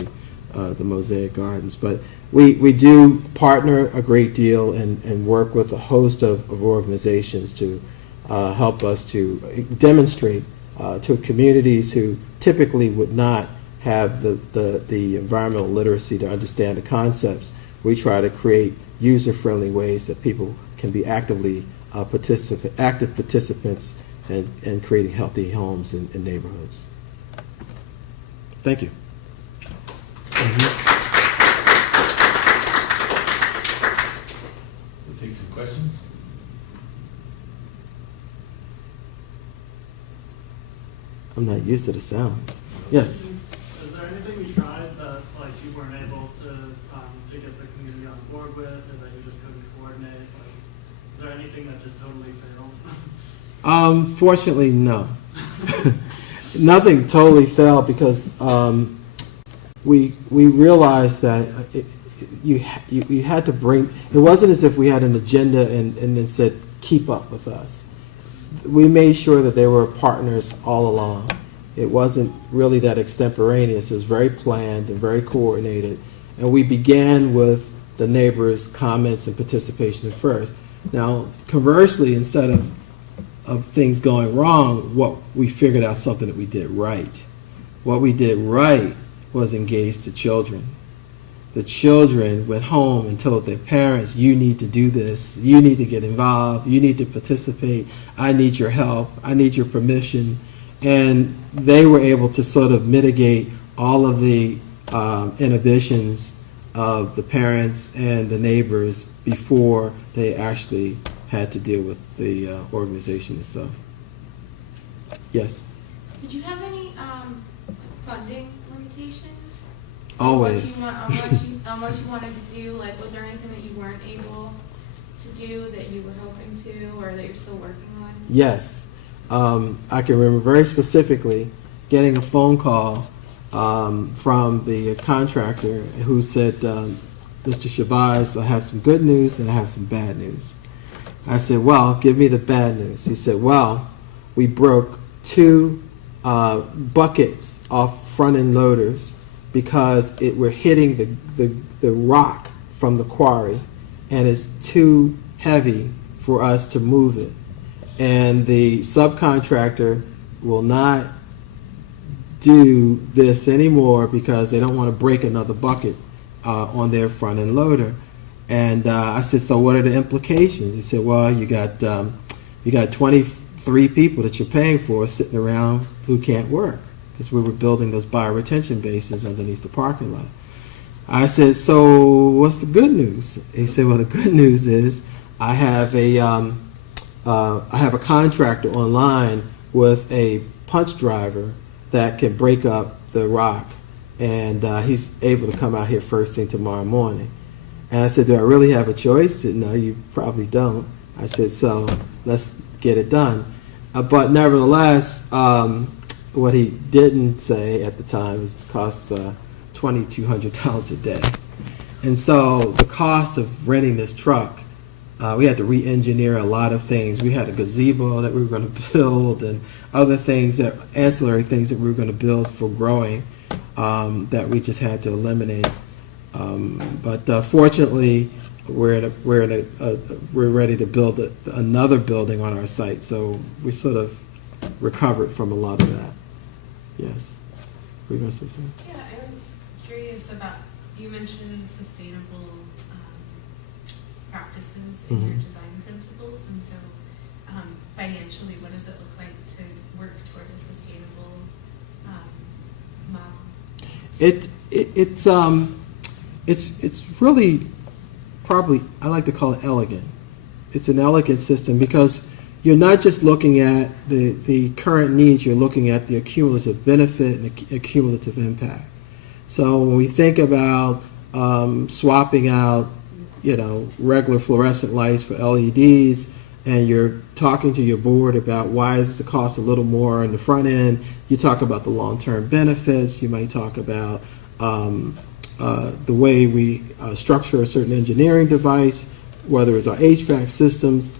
the Mosaic Gardens. But we do partner a great deal and work with a host of organizations to help us to demonstrate to communities who typically would not have the environmental literacy to understand the concepts. We try to create user-friendly ways that people can be active participants in creating healthy homes in neighborhoods. Thank you. We'll take some questions. I'm not used to the sounds. Yes. Is there anything you tried that you weren't able to get the community on board with, or that you just couldn't coordinate? Is there anything that just totally failed? Fortunately, no. Nothing totally failed because we realized that you had to bring. It wasn't as if we had an agenda and then said keep up with us. We made sure that they were partners all along. It wasn't really that extemporaneous. It was very planned and very coordinated. And we began with the neighbors' comments and participation at first. Now, conversely, instead of things going wrong, what we figured out something that we did right. What we did right was engage the children. The children went home and told their parents, you need to do this, you need to get involved, you need to participate, I need your help, I need your permission. And they were able to sort of mitigate all of the inhibitions of the parents and the neighbors before they actually had to deal with the organization itself. Yes? Did you have any funding limitations? Always. On what you wanted to do? Like, was there anything that you weren't able to do that you were hoping to, or that you're still working on? Yes. I can remember very specifically getting a phone call from the contractor who said, Mr. Shabazz, I have some good news and I have some bad news. I said, well, give me the bad news. He said, well, we broke 2 buckets off front-end loaders because we're hitting the rock from the quarry, and it's too heavy for us to move it. And the subcontractor will not do this anymore because they don't want to break another bucket on their front-end loader. And I said, so what are the implications? He said, well, you got 23 people that you're paying for sitting around who can't work, because we were building those bioretention basins underneath the parking lot. I said, so what's the good news? He said, well, the good news is I have a contractor online with a punch driver that can break up the rock, and he's able to come out here first thing tomorrow morning. And I said, do I really have a choice? He said, no, you probably don't. I said, so let's get it done. But nevertheless, what he didn't say at the time is it costs $2,200 a day. And so the cost of renting this truck, we had to re-engineer a lot of things. We had a gazebo that we were going to build and other things, ancillary things that we were going to build for growing that we just had to eliminate. But fortunately, we're ready to build another building on our site, so we sort of recovered from a lot of that. Yes. Were you going to say something? Yeah, I was curious about, you mentioned sustainable practices in your design principles, and so financially, what does it look like to work toward a sustainable model? It's really probably, I like to call it elegant. It's an elegant system because you're not just looking at the current needs, you're looking at the accumulative benefit and the accumulative impact. So when we think about swapping out, regular fluorescent lights for LEDs, and you're talking to your board about why does it cost a little more on the front end, you talk about the long-term benefits, you might talk about the way we structure a certain engineering device, whether it's our HVAC systems,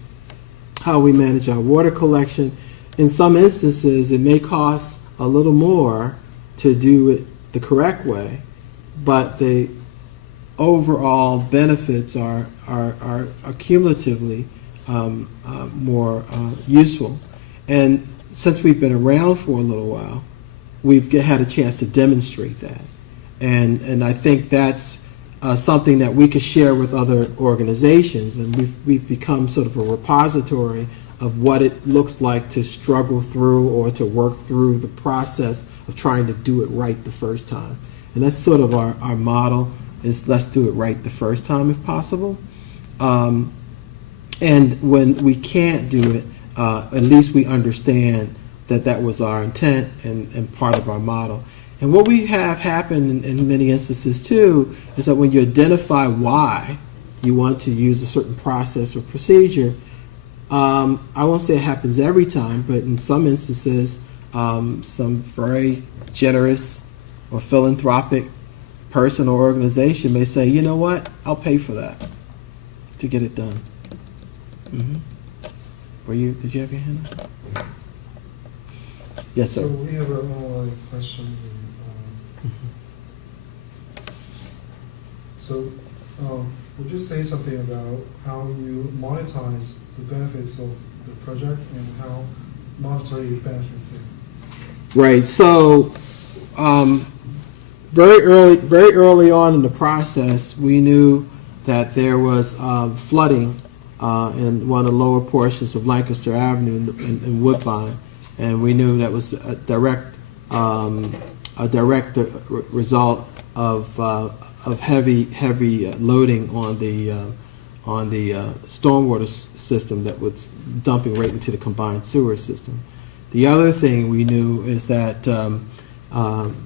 how we manage our water collection. In some instances, it may cost a little more to do it the correct way, but the overall benefits are cumulatively more useful. And since we've been around for a little while, we've had a chance to demonstrate that. And I think that's something that we could share with other organizations, and we've become sort of a repository of what it looks like to struggle through or to work through the process of trying to do it right the first time. And that's sort of our model, is let's do it right the first time if possible. And when we can't do it, at least we understand that that was our intent and part of our model. And what we have happen in many instances too is that when you identify why you want to use a certain process or procedure, I won't say it happens every time, but in some instances, some very generous or philanthropic person or organization may say, you know what, I'll pay for that to get it done. Mm-hmm. Did you have your hand up? Yes, So sir. we have an online question. So, would you say something about how you monetize the benefits of the project and how monetary benefits them? Right. So, very early on in the process, we knew that there was flooding in one of the lower portions of Lancaster Avenue in Woodbine, and we knew that was a direct result of heavy loading on the stormwater system that was dumping right into the combined sewer system. The other thing we knew is that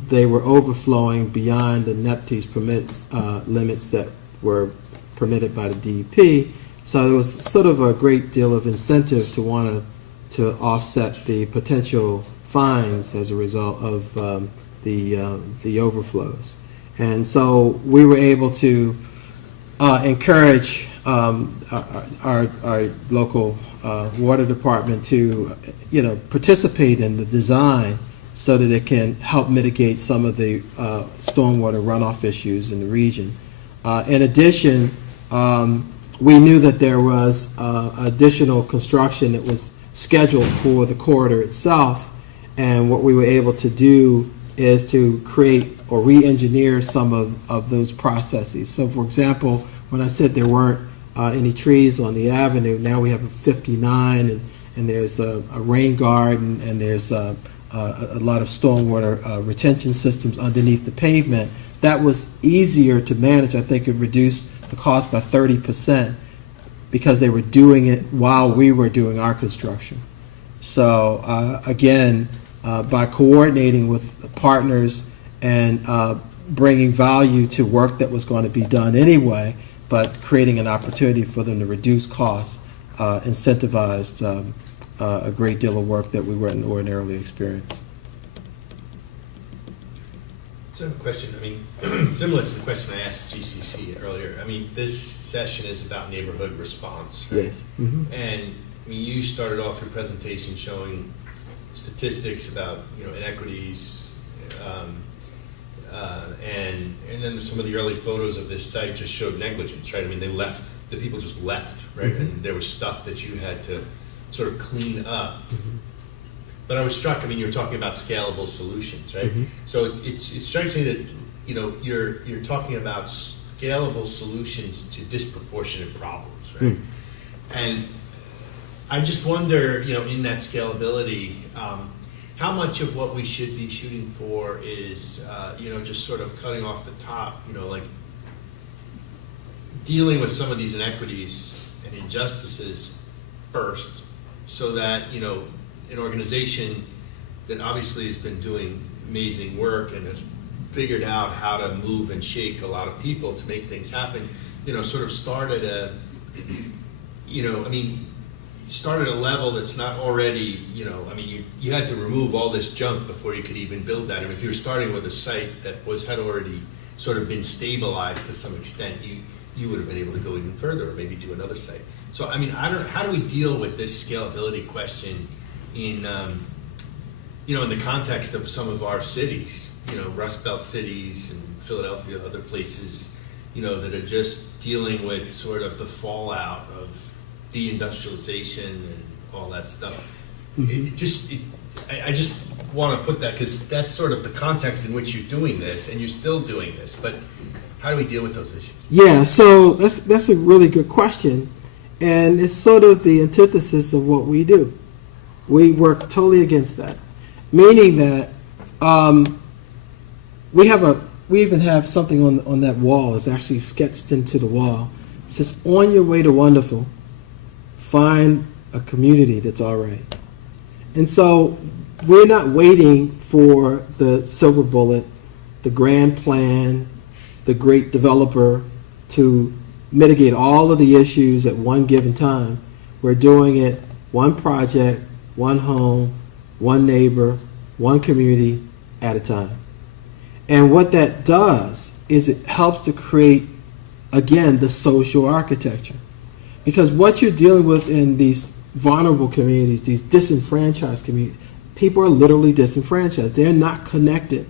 they were overflowing beyond the NEPTE's limits that were permitted by the DEP. So there was sort of a great deal of incentive to want to offset the potential fines as a result of the overflows. And so we were able to encourage our local water department to, participate in the design so that it can help mitigate some of the stormwater runoff issues in the region. In addition, we knew that there was additional construction that was scheduled for the corridor itself, and what we were able to do is to create or re-engineer some of those processes. So, for example, when I said there weren't any trees on the avenue, now we have a 59, and there's a rain garden, and there's a lot of stormwater retention systems underneath the pavement. That was easier to manage. I think it reduced the cost by 30% because they were doing it while we were doing our construction. So again, by coordinating with partners and bringing value to work that was going to be done anyway, but creating an opportunity for them to reduce costs, incentivized a great deal of work that we wouldn't ordinarily experience. So I have a question, similar to the question I asked GCC earlier. This session is about neighborhood response, right? Yes. Mm-hmm. And you started off your presentation showing statistics about inequities, and then some of the early photos of this site just showed negligence, right? The people just left, right? Mm-hmm. And there was stuff that you had to sort of clean up. Mm-hmm. But I was struck. You were talking about scalable solutions, right? Mm-hmm. So it strikes me that you're talking about scalable solutions to disproportionate problems, right? Mm. And I just wonder, in that scalability, how much of what we should be shooting for is, just sort of cutting off the top, like dealing with some of these inequities and injustices first, so that an organization that obviously has been doing amazing work and has figured out how to move and shake a lot of people to make things happen, sort of start at a, start at a level that's not already, you had to remove all this junk before you could even build that. If you're starting with a site that had already sort of been stabilized to some extent, you would have been able to go even further or maybe do another site. So, how do we deal with this scalability question in the context of some of our cities, Rust Belt cities and Philadelphia, other places, that are just dealing with sort of the fallout of deindustrialization and all that stuff. Mm-hmm. I just want to put that because that's sort of the context in which you're doing this, and you're still doing this. But how do we deal with those issues? Yeah, so that's a really good question, and it's sort of the antithesis of what we do. We work totally against that, meaning that we even have something on that wall. It's actually sketched into the wall. It says, "On your way to wonderful, find a community that's all right." And so we're not waiting for the silver bullet, the grand plan, the great developer to mitigate all of the issues at one given time. We're doing it one project, one home, one neighbor, one community at a time. And what that does is it helps to create, again, the social architecture. Because what you're dealing with in these vulnerable communities, these disenfranchised communities, people are literally disenfranchised. They're not connected.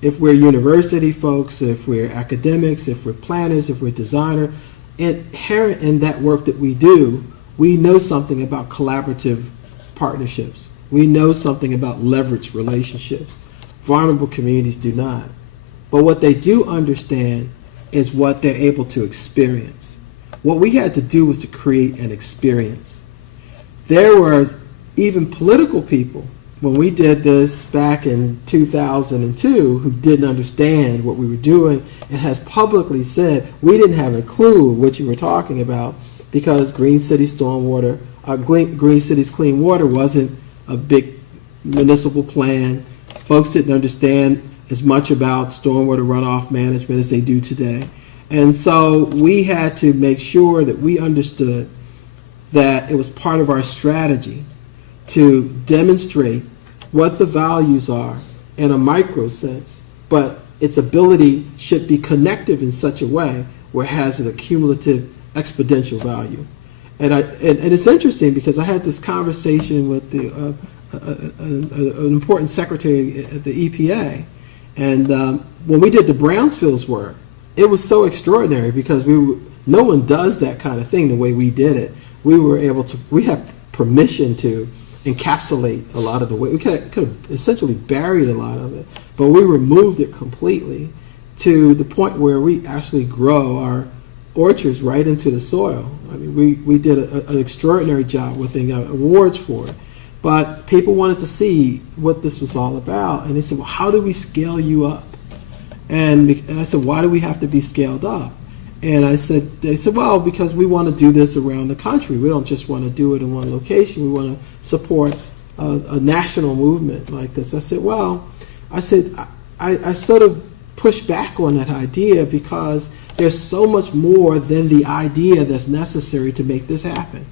If we're university folks, if we're academics, if we're planners, if we're designers, inherent in that work that we do, we know something about collaborative partnerships. We know something about leveraged relationships. Vulnerable communities do not. But what they do understand is what they're able to experience. What we had to do was to create an experience. There were even political people, when we did this back in 2002, who didn't understand what we were doing and has publicly said, we didn't have a clue what you were talking about because Green City Stormwater, Green City's Clean Water wasn't a big municipal plan. Folks didn't understand as much about stormwater runoff management as they do today. And so we had to make sure that we understood that it was part of our strategy to demonstrate what the values are in a micro sense, but its ability should be connective in such a way where it has an accumulative exponential value. And it's interesting because I had this conversation with an important secretary at the EPA, and when we did the Brownsfields work, it was so extraordinary because no one does that kind of thing the way we did it. We had permission to encapsulate a lot of the way. We could have essentially buried a lot of it, but we removed it completely to the point where we actually grow our orchards right into the soil. I mean, we did an extraordinary job with and got awards for it. But people wanted to see what this was all about, and they said, well, how do we scale you up? And I said, why do we have to be scaled up? And they said, well, because we want to do this around the country. We don't just want to do it in one location. We want to support a national movement like this. I said, I sort of pushed back on that idea because there's so much more than the idea that's necessary to make this happen.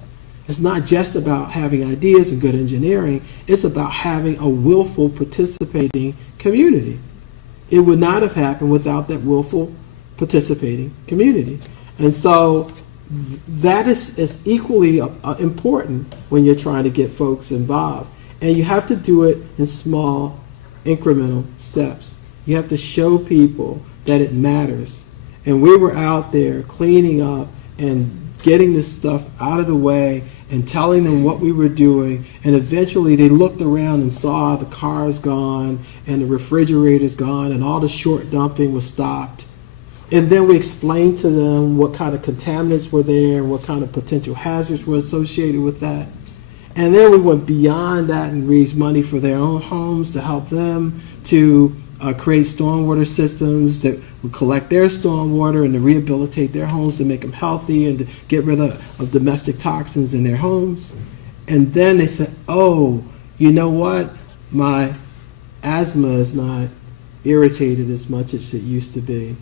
It's not just about having ideas and good engineering. It's about having a willful participating community. It would not have happened without that willful participating community. And so that is equally important when you're trying to get folks involved. And you have to do it in small, incremental steps. You have to show people that it matters. And we were out there cleaning up and getting this stuff out of the way and telling them what we were doing, and eventually they looked around and saw the cars gone and the refrigerators gone and all the short dumping was stopped. And then we explained to them what kind of contaminants were there and what kind of potential hazards were associated with that. And then we went beyond that and raised money for their own homes to help them to create stormwater systems that would collect their stormwater and to rehabilitate their homes to make them healthy and to get rid of domestic toxins in their homes. And then they said, oh, you know what? My asthma is not irritated as much as it used to be.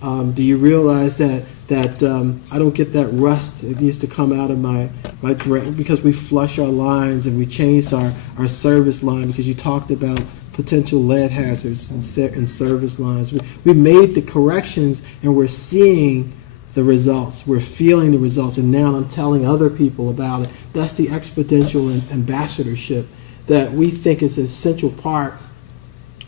Do you realize that I don't get that rust that used to come out of my drain because we flush our lines and we changed our service line because you talked about potential lead hazards in service lines. We made the corrections and we're seeing the results. We're feeling the results, and now I'm telling other people about it. That's the exponential ambassadorship that we think is an essential part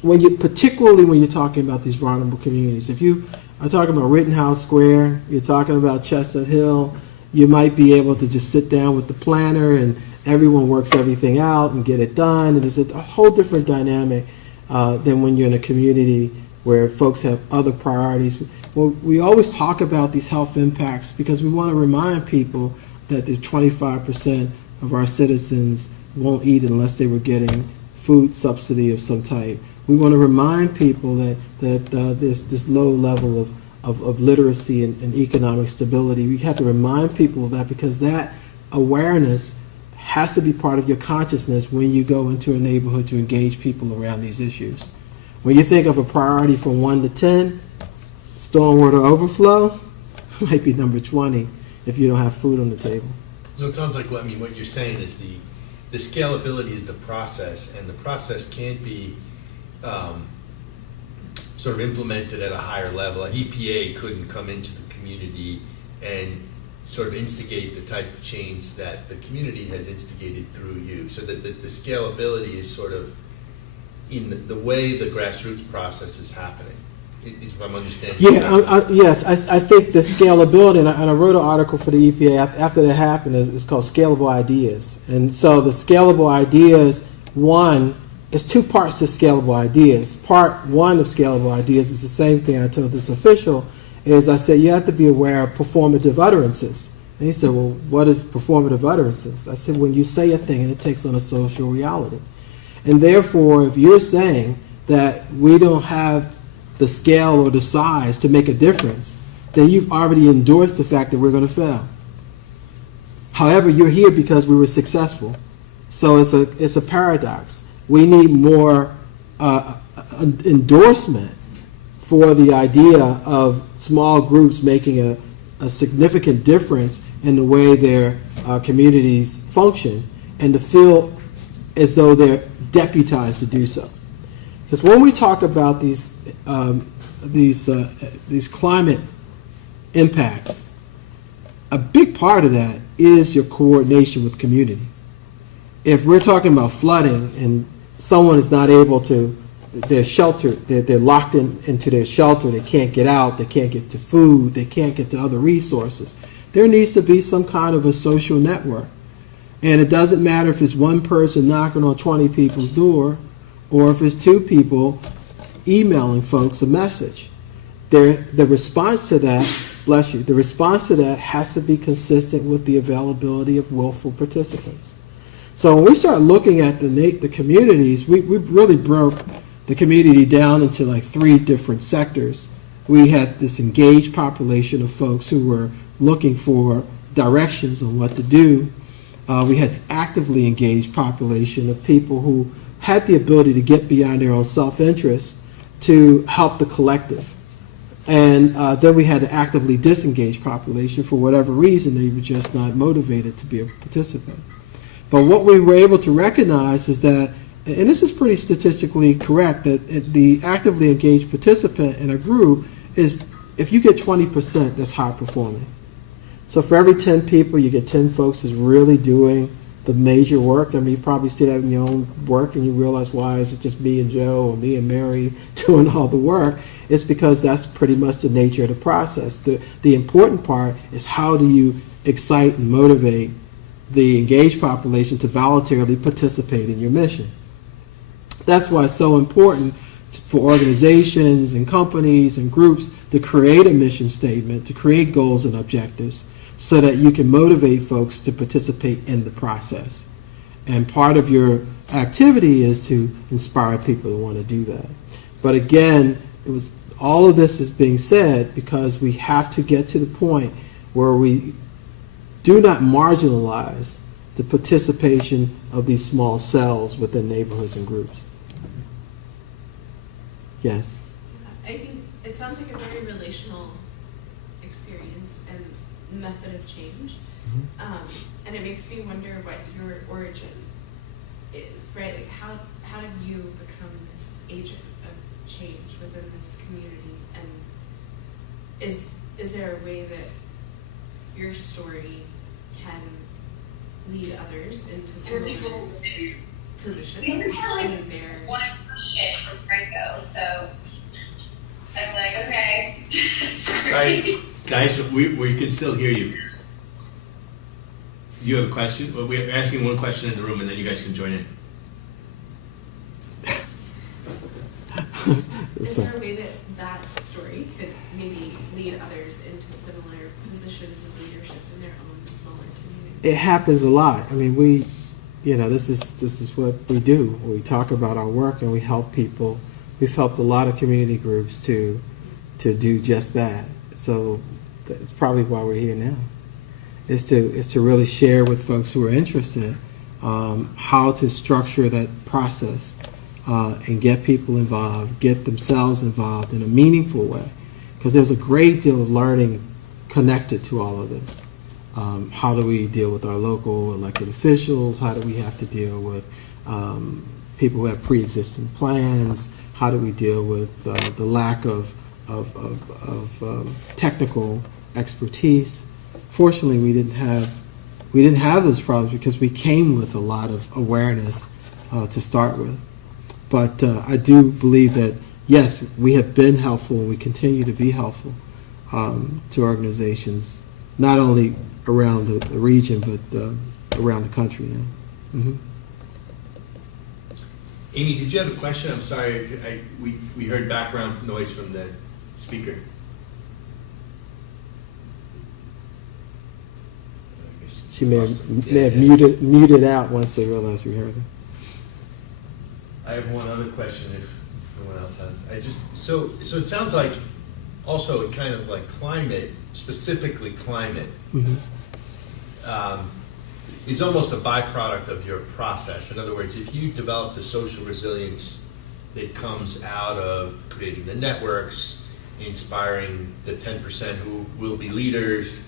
particularly when you're talking about these vulnerable communities. If you are talking about Rittenhouse Square, you're talking about Chestnut Hill, you might be able to just sit down with the planner and everyone works everything out and get it done. And it's a whole different dynamic than when you're in a community where folks have other priorities. Well, we always talk about these health impacts because we want to remind people that the 25% of our citizens won't eat unless they were getting food subsidy of some type. We want to remind people that there's this low level of literacy and economic stability. We have to remind people of that because that awareness has to be part of your consciousness when you go into a neighborhood to engage people around these issues. When you think of a priority from 1 to 10, stormwater overflow might be number 20 if you don't have food on the table. So it sounds like, what you're saying is the scalability is the process, and the process can't be sort of implemented at a higher level. An EPA couldn't come into the community and sort of instigate the type of change that the community has instigated through you. So that the scalability is sort of in the way the grassroots process is happening. Is what I'm understanding. Yeah, yes, I think the scalability, and I wrote an article for the EPA after that happened, it's called Scalable Ideas. And so the scalable ideas, one, it's two parts to scalable ideas. Part one of scalable ideas is the same thing I told this official, is I said you have to be aware of performative utterances. And he said, well, what is performative utterances? I said, when you say a thing and it takes on a social reality. And therefore, if you're saying that we don't have the scale or the size to make a difference, then you've already endorsed the fact that we're going to fail. However, you're here because we were successful. So it's a paradox. We need more endorsement for the idea of small groups making a significant difference in the way their communities function, and to feel as though they're deputized to do so. Because when we talk about these climate impacts, a big part of that is your coordination with community. If we're talking about flooding and someone is not able to, they're sheltered, they're locked into their shelter, they can't get out, they can't get to food, they can't get to other resources, there needs to be some kind of a social network. And it doesn't matter if it's one person knocking on 20 people's door or if it's two people emailing folks a message. The response to that, bless you, the response to that has to be consistent with the availability of willful participants. So when we start looking at the communities, we really broke the community down into like 3 different sectors. We had this engaged population of folks who were looking for directions on what to do. We had an actively engaged population of people who had the ability to get beyond their own self-interest to help the collective. And then we had an actively disengaged population. For whatever reason, they were just not motivated to be a participant. But what we were able to recognize is that, and this is pretty statistically correct, that the actively engaged participant in a group is, if you get 20%, that's high performing. So for every 10 people, you get 10 folks who's really doing the major work. I mean, you probably see that in your own work and you realize, why is it just me and Joe or me and Mary doing all the work? It's because that's pretty much the nature of the process. The important part is, how do you excite and motivate the engaged population to voluntarily participate in your mission? That's why it's so important for organizations and companies and groups to create a mission statement, to create goals and objectives, so that you can motivate folks to participate in the process. And part of your activity is to inspire people to want to do that. But again, all of this is being said because we have to get to the point where we do not marginalize the participation of these small cells within neighborhoods and groups. Yes? I think it sounds like a very relational experience and method of change. And it makes me wonder what your origin is, right? Like how did you become this agent of change within this community? And is there a way that your story can lead others into similar positions in their... One question from Franco, so I'm like, okay. Sorry, guys, we can still hear you. Do you have a question? Well, we're asking one question in the room, and then you guys can join in. Is there a way that story could maybe lead others into similar positions of leadership in their own smaller community? It happens a lot. I mean, this is what we do. We talk about our work and we help people. We've helped a lot of community groups to do just that. So that's probably why we're here now. Is to really share with folks who are interested how to structure that process and get people involved, get themselves involved in a meaningful way. Because there's a great deal of learning connected to all of this. How do we deal with our local elected officials? How do we have to deal with people who have pre-existing plans? How do we deal with the lack of technical expertise? Fortunately, we didn't have those problems because we came with a lot of awareness to start with. But I do believe that, yes, we have been helpful and we continue to be helpful to organizations, not only around the region, but around the country now. Mm-hmm. Amy, did you have a question? I'm sorry, we heard background noise from the speaker. She may have muted out once they realized we heard her. I have one other question if no one else has. So it sounds like also kind of like climate, specifically climate, Mm-hmm. is almost a byproduct of your process. In other words, if you develop the social resilience that comes out of creating the networks, inspiring the 10% who will be leaders,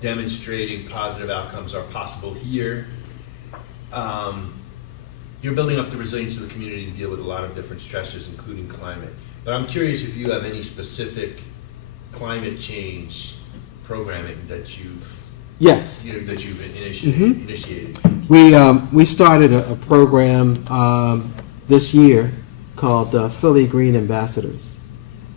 demonstrating positive outcomes are possible here, you're building up the resilience of the community to deal with a lot of different stressors, including climate. But I'm curious if you have any specific climate change programming that you've Yes. that you've Mm-hmm. initiated. We started a program this year called Philly Green Ambassadors.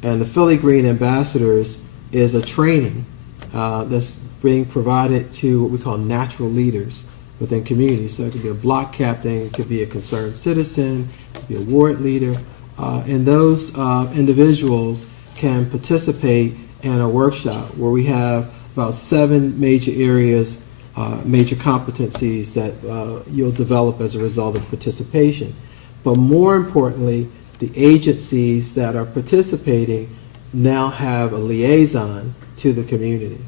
And the Philly Green Ambassadors is a training that's being provided to what we call natural leaders within communities. So it could be a block captain, it could be a concerned citizen, it could be a ward leader. And those individuals can participate in a workshop where we have about 7 major areas, major competencies that you'll develop as a result of participation. But more importantly, the agencies that are participating now have a liaison to the community.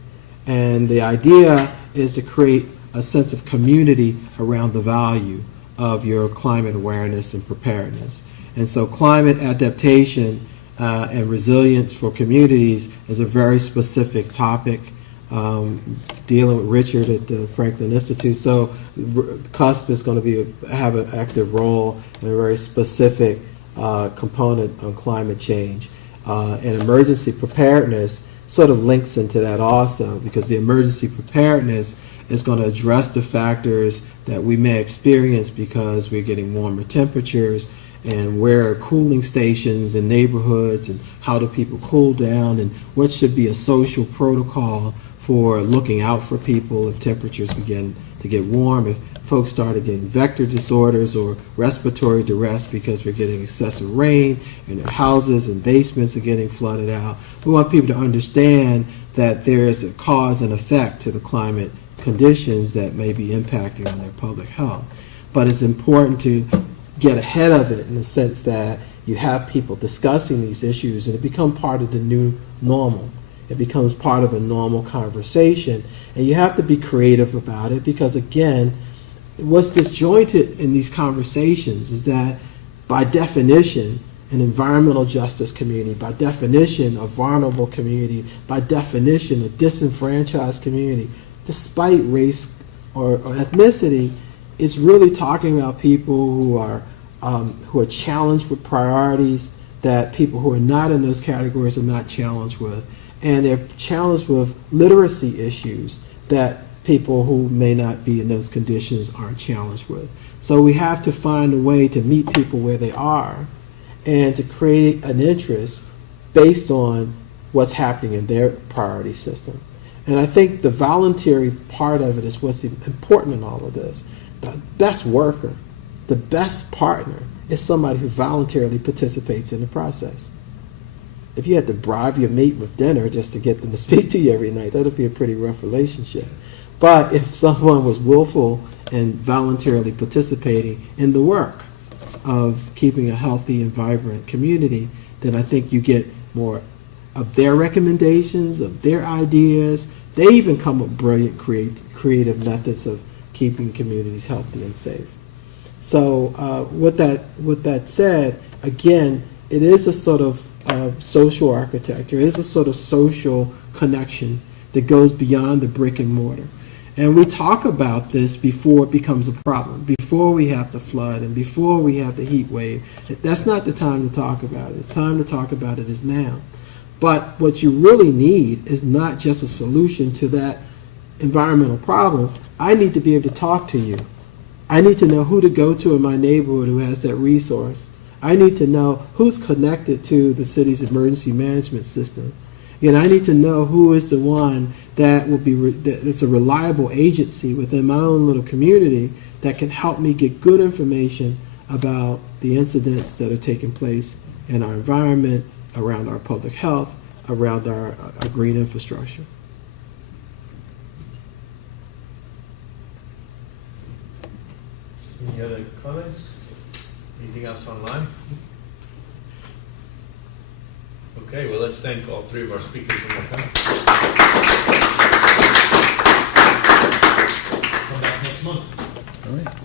And the idea is to create a sense of community around the value of your climate awareness and preparedness. And so climate adaptation and resilience for communities is a very specific topic. Dealing with Richard at the Franklin Institute. So CUSP is going to have an active role in a very specific component on climate change. And emergency preparedness sort of links into that also, because the emergency preparedness is going to address the factors that we may experience because we're getting warmer temperatures, and where are cooling stations in neighborhoods, and how do people cool down, and what should be a social protocol for looking out for people if temperatures begin to get warm, if folks started getting vector disorders or respiratory duress because we're getting excessive rain and their houses and basements are getting flooded out. We want people to understand that there is a cause and effect to the climate conditions that may be impacting on their public health. But it's important to get ahead of it in the sense that you have people discussing these issues and it becomes part of the new normal. It becomes part of a normal conversation, and you have to be creative about it because, again, what's disjointed in these conversations is that, by definition, an environmental justice community, by definition, a vulnerable community, by definition, a disenfranchised community, despite race or ethnicity, is really talking about people who are challenged with priorities that people who are not in those categories are not challenged with. And they're challenged with literacy issues that people who may not be in those conditions aren't challenged with. So we have to find a way to meet people where they are and to create an interest based on what's happening in their priority system. And I think the voluntary part of it is what's important in all of this. The best worker, the best partner is somebody who voluntarily participates in the process. If you had to bribe your mate with dinner just to get them to speak to you every night, that would be a pretty rough relationship. But if someone was willful and voluntarily participating in the work of keeping a healthy and vibrant community, then I think you get more of their recommendations, of their ideas. They even come up with brilliant creative methods of keeping communities healthy and safe. So with that said, again, it is a sort of social architecture. It is a sort of social connection that goes beyond the brick and mortar. And we talk about this before it becomes a problem, before we have the flood and before we have the heat wave. That's not the time to talk about it. It's time to talk about it is now. But what you really need is not just a solution to that environmental problem. I need to be able to talk to you. I need to know who to go to in my neighborhood who has that resource. I need to know who's connected to the city's emergency management system. And I need to know who is the one that will be that's a reliable agency within my own little community that can help me get good information about the incidents that are taking place in our environment, around our public health, around our green infrastructure. Any other comments? Anything else online? Okay, well, let's thank all three of our speakers one more time. Come back next month. All right.